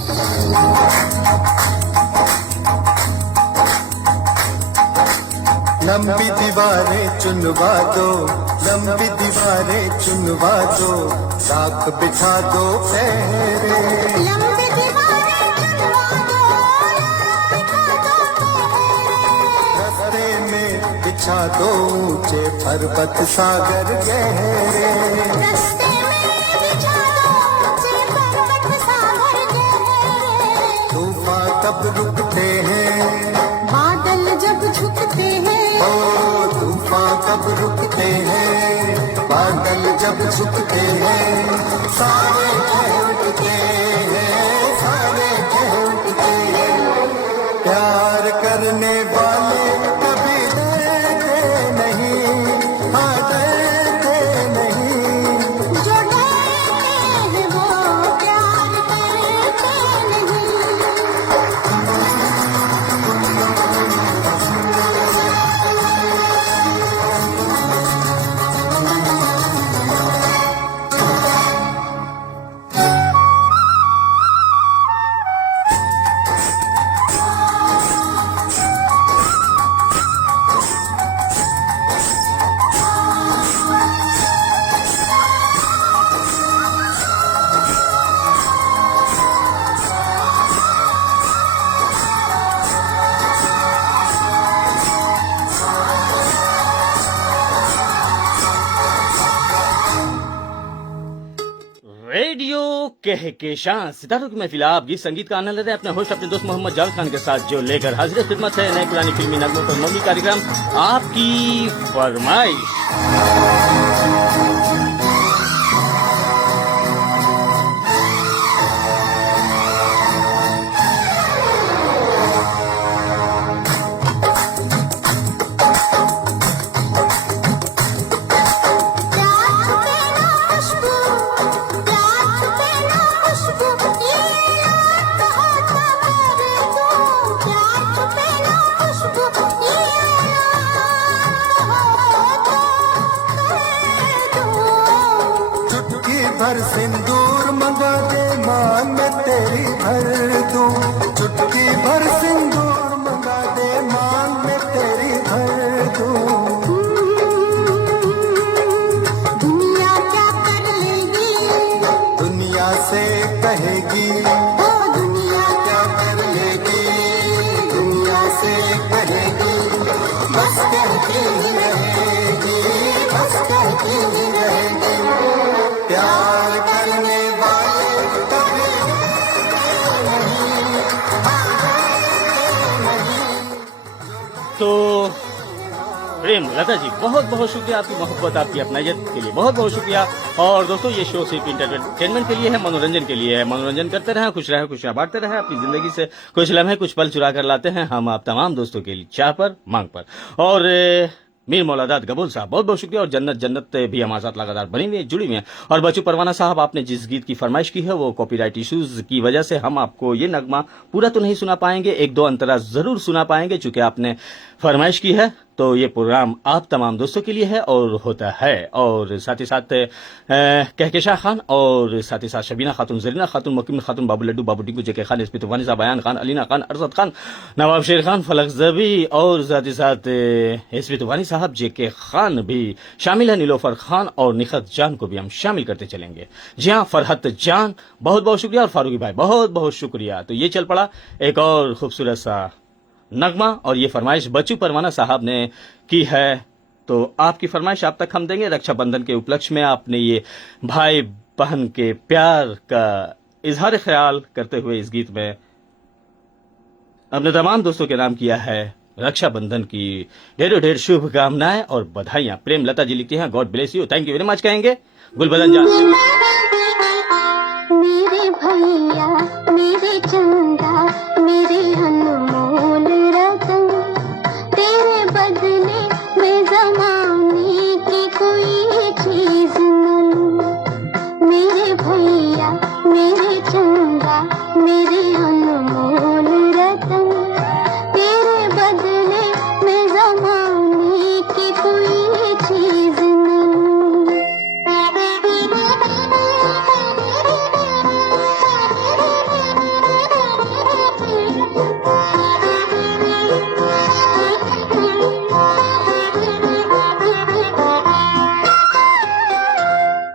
लंबी दीवारें चुनवा दो, लंबी दीवारें चुनवा दो, राख बिछा दो फेरे। लंबी दीवारें चुनवा दो, रस्ते में बिछा दो ऊंचे पर्वत सागर गहरे। रस्ते में बिछा दो ऊंचे पर्वत सागर गहरे। तूफान कब रुकते हैं, बादल जब झुकते हैं, ओ तूफान कब रुकते हैं, बादल जब झुकते हैं, सारे उठते हैं, सारे उठते हैं। प्यार करने वाले कभी डरते नहीं, हाँ डरते नहीं, जो डरते हैं वो प्यार करते नहीं। रेडियो कहकेशां सितारों की महफिल आप गीत संगीत का आनंद ले रहे हैं अपने होस्ट अपने दोस्त मोहम्मद जावेद खान के साथ जो लेकर हाजिर खिदमत है नए पुरानी फिल्मी नगमों पर मबनी कार्यक्रम आपकी फरमाइश। भर सिंदूर मंगा दे मान में तेरी भर दूं, चुटकी भर सिंदूर मंगा दे मान में तेरी भर दूं। दुनिया क्या कर लेगी, दुनिया से कहेगी, ओ दुनिया क्या कर लेगी, दुनिया से कहेगी, बस कहती ही रहेगी, बस कहती ही रहेगी। प्यार करने वाले कभी तो प्रेम लता जी बहुत बहुत शुक्रिया आपकी मोहब्बत आपकी अपनायत के लिए बहुत बहुत शुक्रिया। और दोस्तों ये शो सिर्फ इंटरटेनमेंट के लिए है, मनोरंजन के लिए है। मनोरंजन करते रहें, खुशियां बांटते रहें, अपनी जिंदगी से कुछ लम्हे कुछ पल चुरा कर लाते हैं हम आप तमाम दोस्तों के लिए चाह पर मांग पर। और मीर मौलादात गबूल साहब बहुत बहुत शुक्रिया। और जन्नत भी हमारे साथ लगातार बनी हुई है, जुड़ी हुई है। और बच्चू परवाना साहब आपने जिस गीत की फरमाइश की है वो कॉपीराइट इश्यूज की वजह से हम आपको ये नगमा पूरा तो नहीं सुना पाएंगे, एक दो अंतरा जरूर सुना पाएंगे चूंकि आपने फरमाइश की है। तो ये प्रोग्राम आप तमाम दोस्तों के लिए है और होता है। और साथ ही साथ कहकेशां खान और साथ ही साथ शबीना खातून, जरीना खातून, मुकीम खातून, बाबू लड्डू, बाबू टिंकू, जेके खान, एसपी तूफानी साहब, बयान खान, अलीना खान, अरसद खान, नवाब शेर खान, फलक जबी और साथ ही साथ एसपी तूफानी साहब, जेके खान भी शामिल है, नीलोफर खान और निखत जान को भी हम शामिल करते चलेंगे। जी हाँ, फरहत जान बहुत बहुत शुक्रिया और फारूकी भाई बहुत बहुत शुक्रिया। तो ये चल पड़ा एक और खूबसूरत सा नगमा और ये फरमाइश बच्चू परवाना साहब ने की है। तो आपकी फरमाइश आप तक हम देंगे। रक्षाबंधन के उपलक्ष्य में आपने ये भाई बहन के प्यार का इजहार ख्याल करते हुए इस गीत में अपने तमाम दोस्तों के नाम किया है रक्षाबंधन की ढेरों ढेर शुभकामनाएं और बधाइयां। प्रेम लता जी लिखती हैं God bless you, thank you very much कहेंगे गुलबदन जान। मेरे भैया मेरे चंदा मेरे अनमोल रतन, तेरे बदले में जमाने की कोई चीज न लूं। मेरे भैया मेरे चंदा मेरे अनमोल रतन, तेरे बदले में जमाने की कोई चीज न लूं।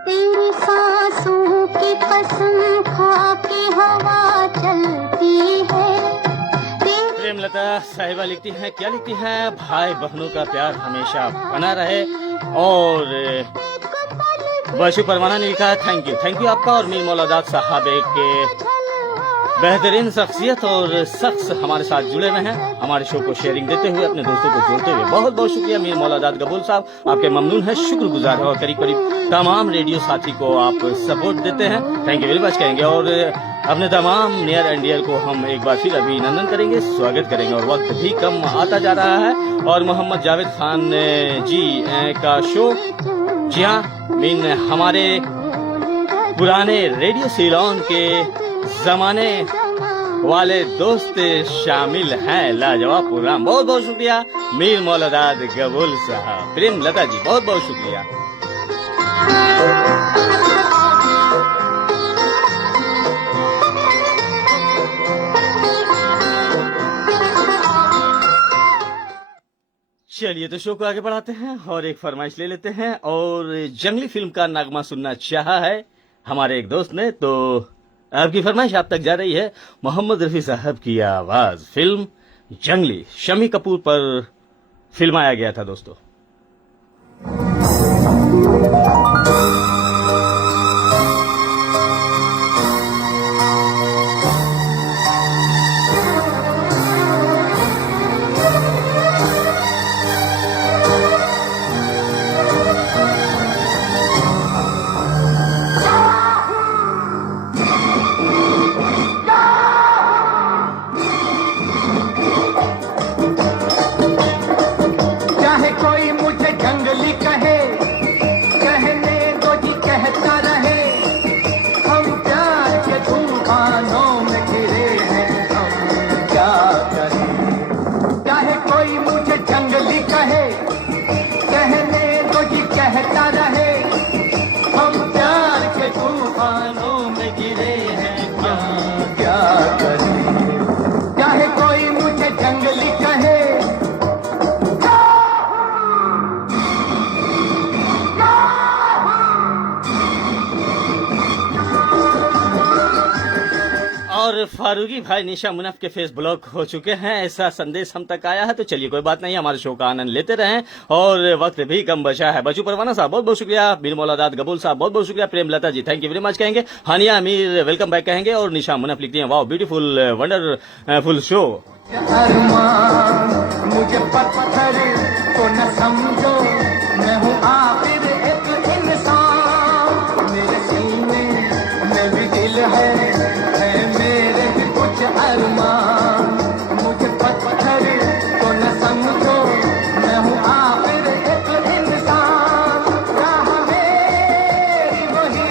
तेरी सांसों की कसम खा के हवा चलती है। प्रेम लता साहिबा लिखती हैं, क्या लिखती हैं, भाई बहनों का प्यार हमेशा बना रहे। और बच्चू परवाना ने लिखा है थैंक यू आपका। और मीर मौलादात साहब एक बेहतरीन शख्सियत और शख्स हमारे साथ जुड़े हुए हैं, हमारे शो को शेयरिंग देते हुए अपने दोस्तों को जोड़ते हुए बहुत बहुत शुक्रिया मीर मौलादात गबूल साहब, आपके ममनून है, शुक्रगुजार है। और करीब करीब तमाम रेडियो साथी को आप सपोर्ट देते हैं, थैंक यू वेरी मच कहेंगे। और अपने तमाम नियर एंड डियर को हम एक बार फिर अभिनंदन करेंगे, स्वागत करेंगे। और वक्त भी कम आता जा रहा है और मोहम्मद जावेद खान जी का शो, जी हाँ मीन हमारे पुराने रेडियो सीलोन के जमाने वाले दोस्त शामिल हैं। लाजवाब प्रोग्राम, बहुत बहुत शुक्रिया मीर मौलादात गबूल साहब। प्रेम लता जी बहुत बहुत शुक्रिया। चलिए तो शो को आगे बढ़ाते हैं और एक फरमाइश ले लेते हैं। और जंगली फिल्म का नगमा सुनना चाहा है हमारे एक दोस्त ने, तो आपकी फरमाइश आप तक जा रही है। मोहम्मद रफी साहब की आवाज, फिल्म जंगली, शमी कपूर पर फिल्माया गया था दोस्तों। और फारूकी भाई निशा मुनफ के फेस ब्लॉक हो चुके हैं, ऐसा संदेश हम तक आया है। तो चलिए कोई बात नहीं, हमारे शो का आनंद लेते रहें और वक्त भी कम बचा है। बचू परवाना साहब बहुत बहुत शुक्रिया, बीर मौलादाद गबूल साहब बहुत बहुत शुक्रिया, प्रेम Lata ji thank you very much कहेंगे, हानिया अमीर वेलकम बैक कहेंगे और निशा मुनफ लिखती हैं वाओ ब्यूटीफुल वंडरफुल शो। अरमान मुझे पत्थर तो न समझो, मैं हूँ आखिर एक इंसान, मेरे सीने में भी दिल है मेरे भी कुछ अरमान, मुझे पत्थर तो न समझो, मैं हूँ आखिर एक इंसान, राह मेरी वही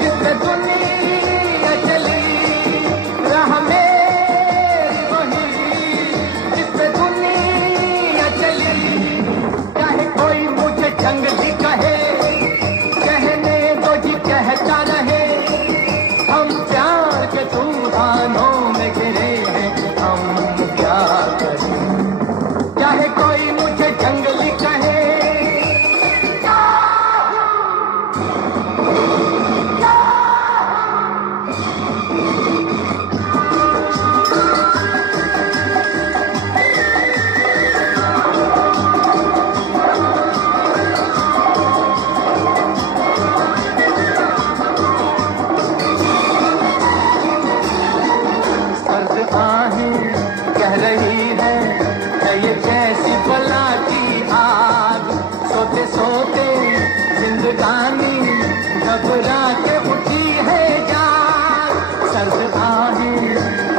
जिससे दुनिया चली, राह मेरी वही जिससे दुनिया चली, चाहे कोई मुझे जंगली कहे, कहने दो जी कहता रहे, हम प्यार के तूफानों में गिरे हैं, हम क्या करें, चाहे कोई मुझे जंगली कहे, सर्द आहें कह रही है ये कैसी बला की आग, सोते सोते जिंदगानी घबरा के उठी है जाग, सर्द आहें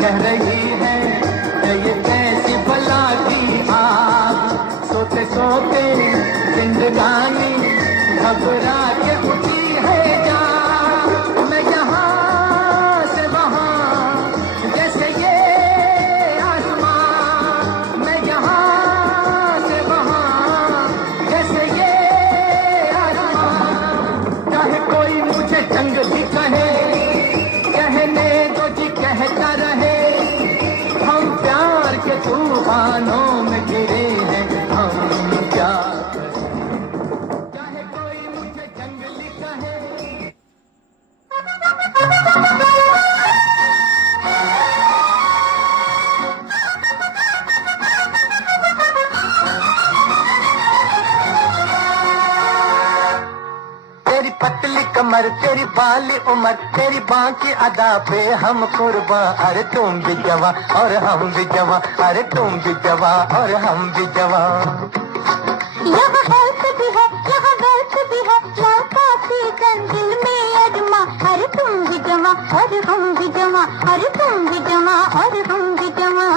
कह रही है ये कैसी बला की आग, सोते सोते जिंदगानी घबरा के उठी है जाग, मैं यहाँ से वहाँ जैसे ये आसमां, मैं यहाँ से वहाँ जैसे ये आसमां, चाहे कोई मुझे जंगली कहे, कहने दो जी कहता रहे, हम प्यार के तूफानों में गिरे हैं, हम क्या करें, चाहे कोई मुझे जंगली कहे। तेरी पतली कमर, तेरी बाली उम्र, तेरी बाकी अदा पे हम कुर्बान, अरे तुम भी जवां और हम भी जवां, अरे तुम भी जवां और हम भी जवां, यहाँ हेल्थ भी है, यहाँ वेल्थ भी है, लड़का सीजन दिल में अजमा, अरे तुम भी जमा और हम भी जमा, अरे तुम भी जमा और हम भी जमा।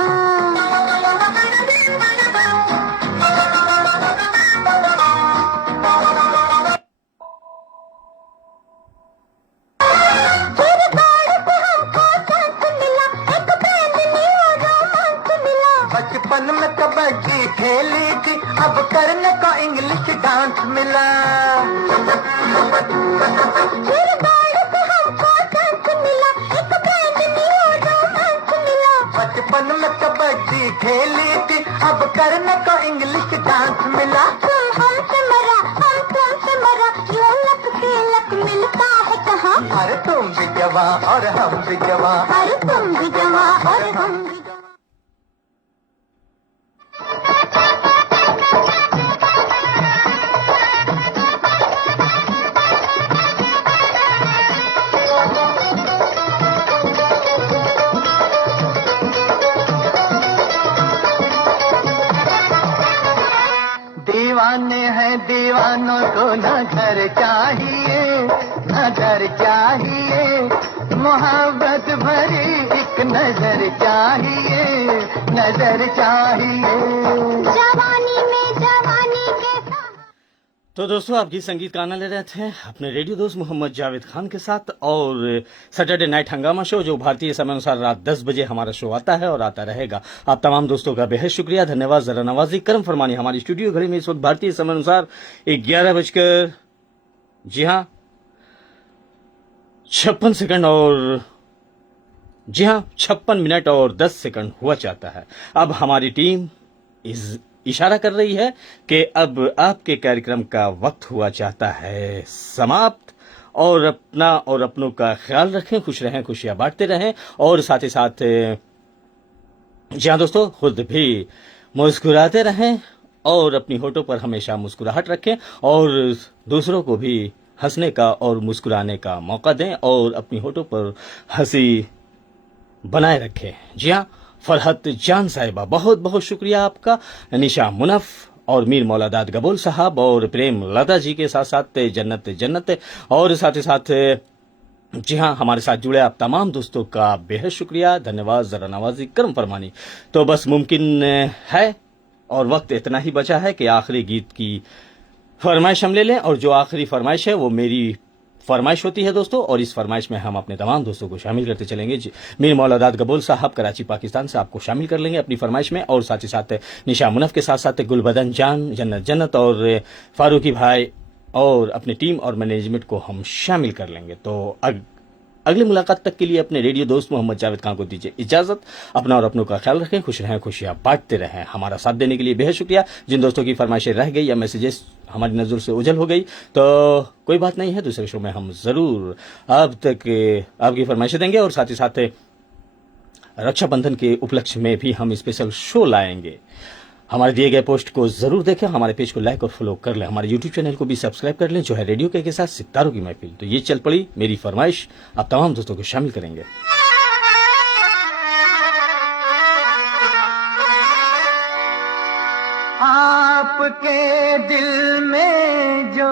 तेरे बाल पे हमको चांस मिला, एक बैंगनी और रोमांस मिला, बचपन में कबड्डी खेली थी, अब करने को इंग्लिश डांस मिला, तेरे बाल पे हमको चांस मिला, एक बैंगनी और रोमांस मिला, बचपन में कबड्डी खेली थी, अब करने को इंग्लिश डांस मिला, तुम हमसे मरा, हम तुमसे मरा, यूं लक से लक मिलता है कहाँ, अरे तुम भी जवां और हम भी जवां, अरे तुम भी जमा और हम भी जमा। दीवाने हैं दीवानों को न घर चाहिए, न घर चाहिए, मोहब्बत भरी एक नजर चाहिए, नजर चाहिए, जवानी में जवानी के साथ। तो दोस्तों आप गीत संगीत का आनंद ले रहे थे अपने रेडियो दोस्त मोहम्मद जावेद खान के साथ, और सैटरडे नाइट हंगामा शो जो भारतीय समय अनुसार रात 10 बजे हमारा शो आता है और आता रहेगा। आप तमाम दोस्तों का बेहद शुक्रिया, धन्यवाद, जरा नवाजी, करम फरमानी। हमारी स्टूडियो घड़ी में इस वक्त भारतीय समय अनुसार 11 जी हाँ 56 सेकंड और जी हाँ 56 मिनट और 10 सेकंड हुआ चाहता है। अब हमारी टीम इशारा कर रही है कि अब आपके कार्यक्रम का वक्त हुआ चाहता है समाप्त, और अपना और अपनों का ख्याल रखें, खुश रहें, खुशियां बांटते रहें और साथ ही साथ जी हाँ दोस्तों, खुद भी मुस्कुराते रहें और अपनी होठों पर हमेशा मुस्कुराहट रखें और दूसरों को भी हंसने का और मुस्कुराने का मौका दें और अपनी होठों पर हंसी बनाए रखें। जी हाँ, फरहत जान साहिबा, बहुत बहुत शुक्रिया आपका। निशा मुनफ और मीर मौलादाद गबोल साहब और प्रेम लता जी के साथ साथ जन्नत जन्नत और साथ ही साथ जी हाँ, हमारे साथ जुड़े आप तमाम दोस्तों का बेहद शुक्रिया, धन्यवाद, जरा नवाजी, कर्म फरमानी। तो बस मुमकिन है और वक्त इतना ही बचा है कि आखिरी गीत की फरमाइश हम ले लें और जो आखिरी फरमाइश है वो मेरी फरमाइश होती है दोस्तों और इस फरमाइश में हम अपने तमाम दोस्तों को शामिल करते चलेंगे। मीर मौलादाद गबोल साहब कराची पाकिस्तान से आपको शामिल कर लेंगे अपनी फरमाइश में और साथ ही साथ निशा मुनफ के साथ साथ गुलबदन जान, जन्नत जन्नत और फारूकी भाई और अपनी टीम और मैनेजमेंट को हम शामिल कर लेंगे। तो अगली मुलाकात तक के लिए अपने रेडियो दोस्त मोहम्मद जावेद खान को दीजिए इजाजत। अपना और अपनों का ख्याल रखें, खुश रहें, खुशियां बांटते रहें। हमारा साथ देने के लिए बेहद शुक्रिया। जिन दोस्तों की फरमाइशें रह गई या मैसेजेस हमारी नजर से ओझल हो गई तो कोई बात नहीं है, दूसरे शो में हम जरूर अब तक आपकी फरमाइशें देंगे और साथ ही साथ रक्षाबंधन के उपलक्ष्य में भी हम स्पेशल शो लाएंगे। हमारे दिए गए पोस्ट को जरूर देखें, हमारे पेज को लाइक और फॉलो कर लें, हमारे यूट्यूब चैनल को भी सब्सक्राइब कर लें जो है रेडियो के साथ सितारों की महफिल। तो ये चल पड़ी मेरी फरमाइश, आप तमाम दोस्तों को शामिल करेंगे। आपके दिल में जो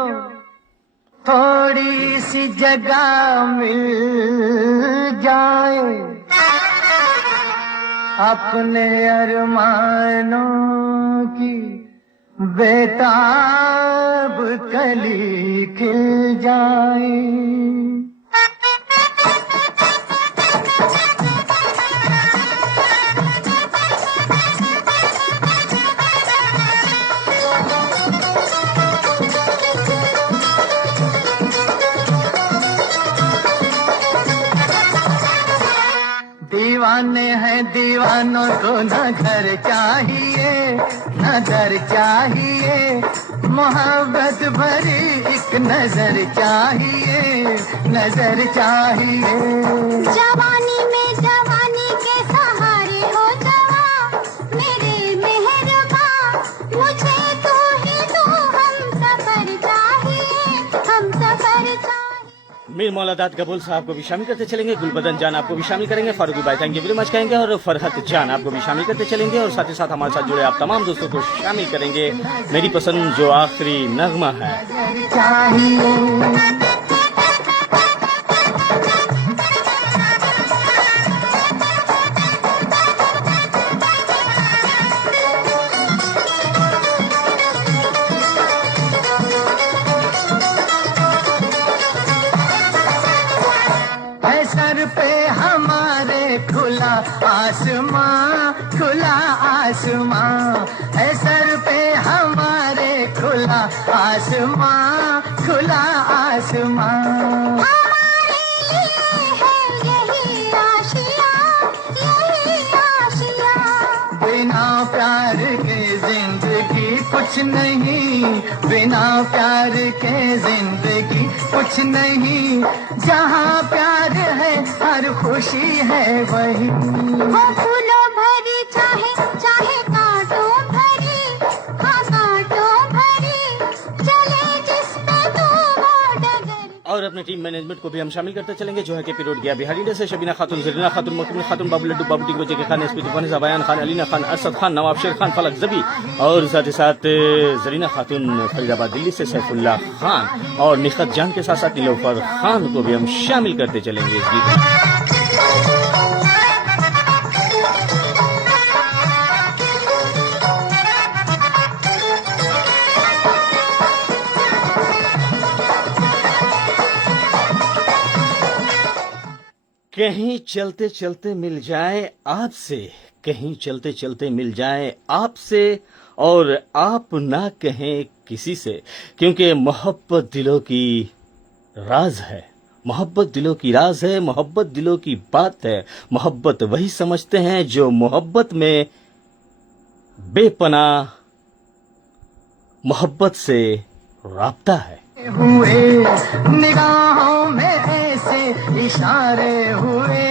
थोड़ी सी जगह मिल जाए, अपने अरमानों की बेताब कली खिल जाए। दीवाने हैं दीवानों को न घर चाहिए न दर चाहिए, मोहब्बत भरी एक नजर चाहिए, नजर चाहिए। जवानी में जवानी के सहारे हो जवा, मेरे मेहरबा मुझे तू ही तू, हम सफर चाहिए, हम सफर चाहिए। मीर मौलादाद गबोल साहब को भी शामिल करते चलेंगे, गुलबदन जान आपको भी शामिल करेंगे, फारूकी भाई थैंक यू वेरी मच कहेंगे और फरहत जान आपको भी शामिल करते चलेंगे और साथ ही साथ हमारे साथ जुड़े आप तमाम दोस्तों को शामिल करेंगे। मेरी पसंद जो आखिरी नगमा है सर पे हमारे खुला आसमां, खुला आसमां है सर पे हमारे, खुला आसमां, खुला आसमां। हमारे लिए है यही आशिया, यही आशिया। बिना प्यार के जिंदगी कुछ नहीं, बिना प्यार के जिंदगी कुछ नहीं। जहाँ प्यार है हर खुशी है वही, वो फूलों भरी चाहे चाहे कांटों भरी, हाँ कांटों भरी, चले जिस पे तू वो डगर। और अपने टीम मैनेजमेंट को भी हम शामिल करते चलेंगे जो है कि रोड गया बिहारी डे से शबीना खातून, जरीना खातून, मकबूल खातून, बाबू लड्डू, बाबू टिंको, जेके खान, एसपी तूफानी, बयान खान, अलीना खान, अरशद खान, नवाब शेर खान, फलक जबी और साथ ही साथ जरीना खातून फरीदाबाद दिल्ली से, सैफुल्लाह खान और निखत जान के साथ साथ नीलोफर खान को भी हम शामिल करते चलेंगे इस गीत में। कहीं चलते चलते मिल जाए आपसे, कहीं चलते चलते मिल जाए आपसे और आप ना कहें किसी से, क्योंकि मोहब्बत दिलों की राज है, मोहब्बत दिलों की राज है, मोहब्बत दिलों की बात है। मोहब्बत वही समझते हैं जो मोहब्बत में बेपनाह मोहब्बत से राब्ता है। हुए निगाहों इशारे हुए,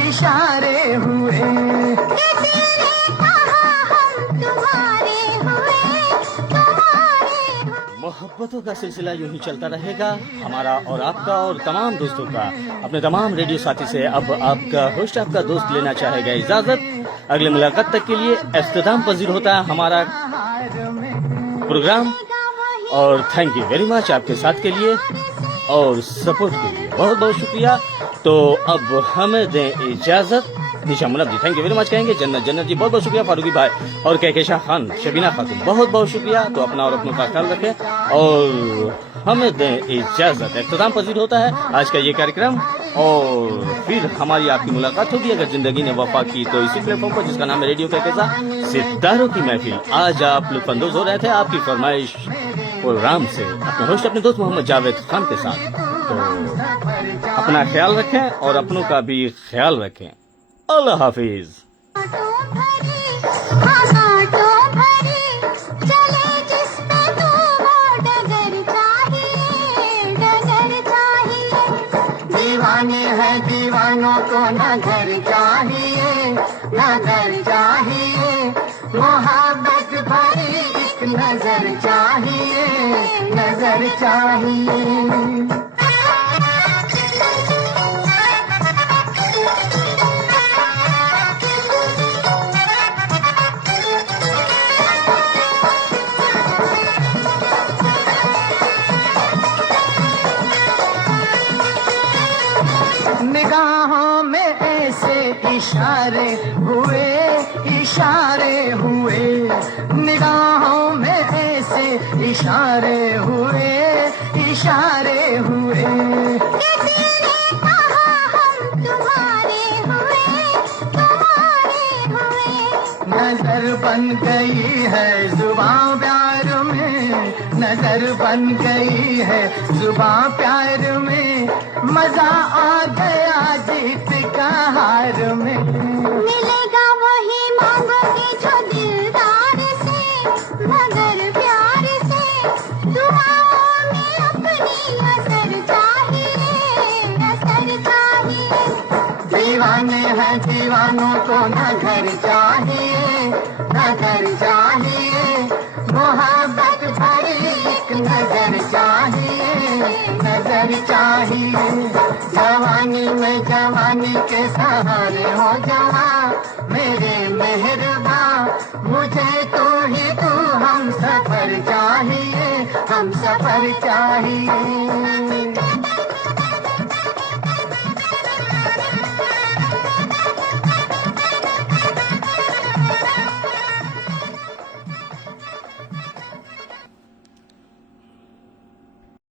इशारे हुए। किसी ने कहा हम तुम्हारे हुए, तुम्हारे हुए। मोहब्बतों का सिलसिला यूं ही चलता रहेगा, हमारा और आपका और तमाम दोस्तों का। अपने तमाम रेडियो साथी से अब आपका होस्ट, आपका दोस्त लेना चाहेगा इजाजत। अगले मुलाकात तक के लिए इख्तिताम पजीर होता है हमारा प्रोग्राम, और थैंक यू वेरी मच आपके साथ के लिए और सपोर्ट के लिए बहुत बहुत शुक्रिया। तो अब हमें दें इजाजत। निशा मुनब जी थैंक यू वेरी मच कहेंगे, जन्नत जी बहुत बहुत शुक्रिया, फारूकी भाई और कहकेशा खान, शबीना खातून बहुत बहुत शुक्रिया। तो अपना और अपनों का ख्याल रखें और हमें दें इजाजत। इख्तिताम पजीर होता है आज का ये कार्यक्रम, और फिर हमारी आपकी मुलाकात होगी अगर जिंदगी ने वफा की तो इसी प्लेटफॉर्म पर जिसका नाम है रेडियो कहकेशा सितारों की महफिल। आज आप लुत्फानंदोज हो रहे थे आपकी फरमाइश प्रोग्राम से अपने होस्ट, अपने दोस्त मोहम्मद जावेद खान के साथ। तो अपना ख्याल रखें और अपनों का भी ख्याल रखें। अल्लाह हाफिज। बातों भरी, बातों भरी, चले जिस पे तू वो डगर चाहिए, डगर चाहिए। दीवाने हैं दीवानों को न घर चाहिए, न घर चाहिए। मोहब्बत भरी एक नजर चाहिए, नजर चाहिए। निगाहों में ऐसे इशारे हुए, इशारे हुए। निगाहों में ऐसे इशारे हुए, इशारे हुए। किसी ने कहा हम तुम्हारे हुए, तुम्हारे हुए। नजर बन गई है जुबां प्यार में, नजर बन गई है जुबां प्यार में। मजा आ गया जीत का हार में। मिलेगा वही मांगोगे जो दिलदार से, मगर प्यार से। दुआओं में अपनी असर चाहिए, असर चाहिए। दीवाने हैं दीवानों को न घर चाहिए, न घर चाहिए। मोहब्बत भरी एक नजर चाहिए, नजर चाहिए। जवानी में जवानी के सहारे हो जवा मेरे मेहरबा। मुझे तू ही तू हम सफर चाहिए, हम सफर चाहिए।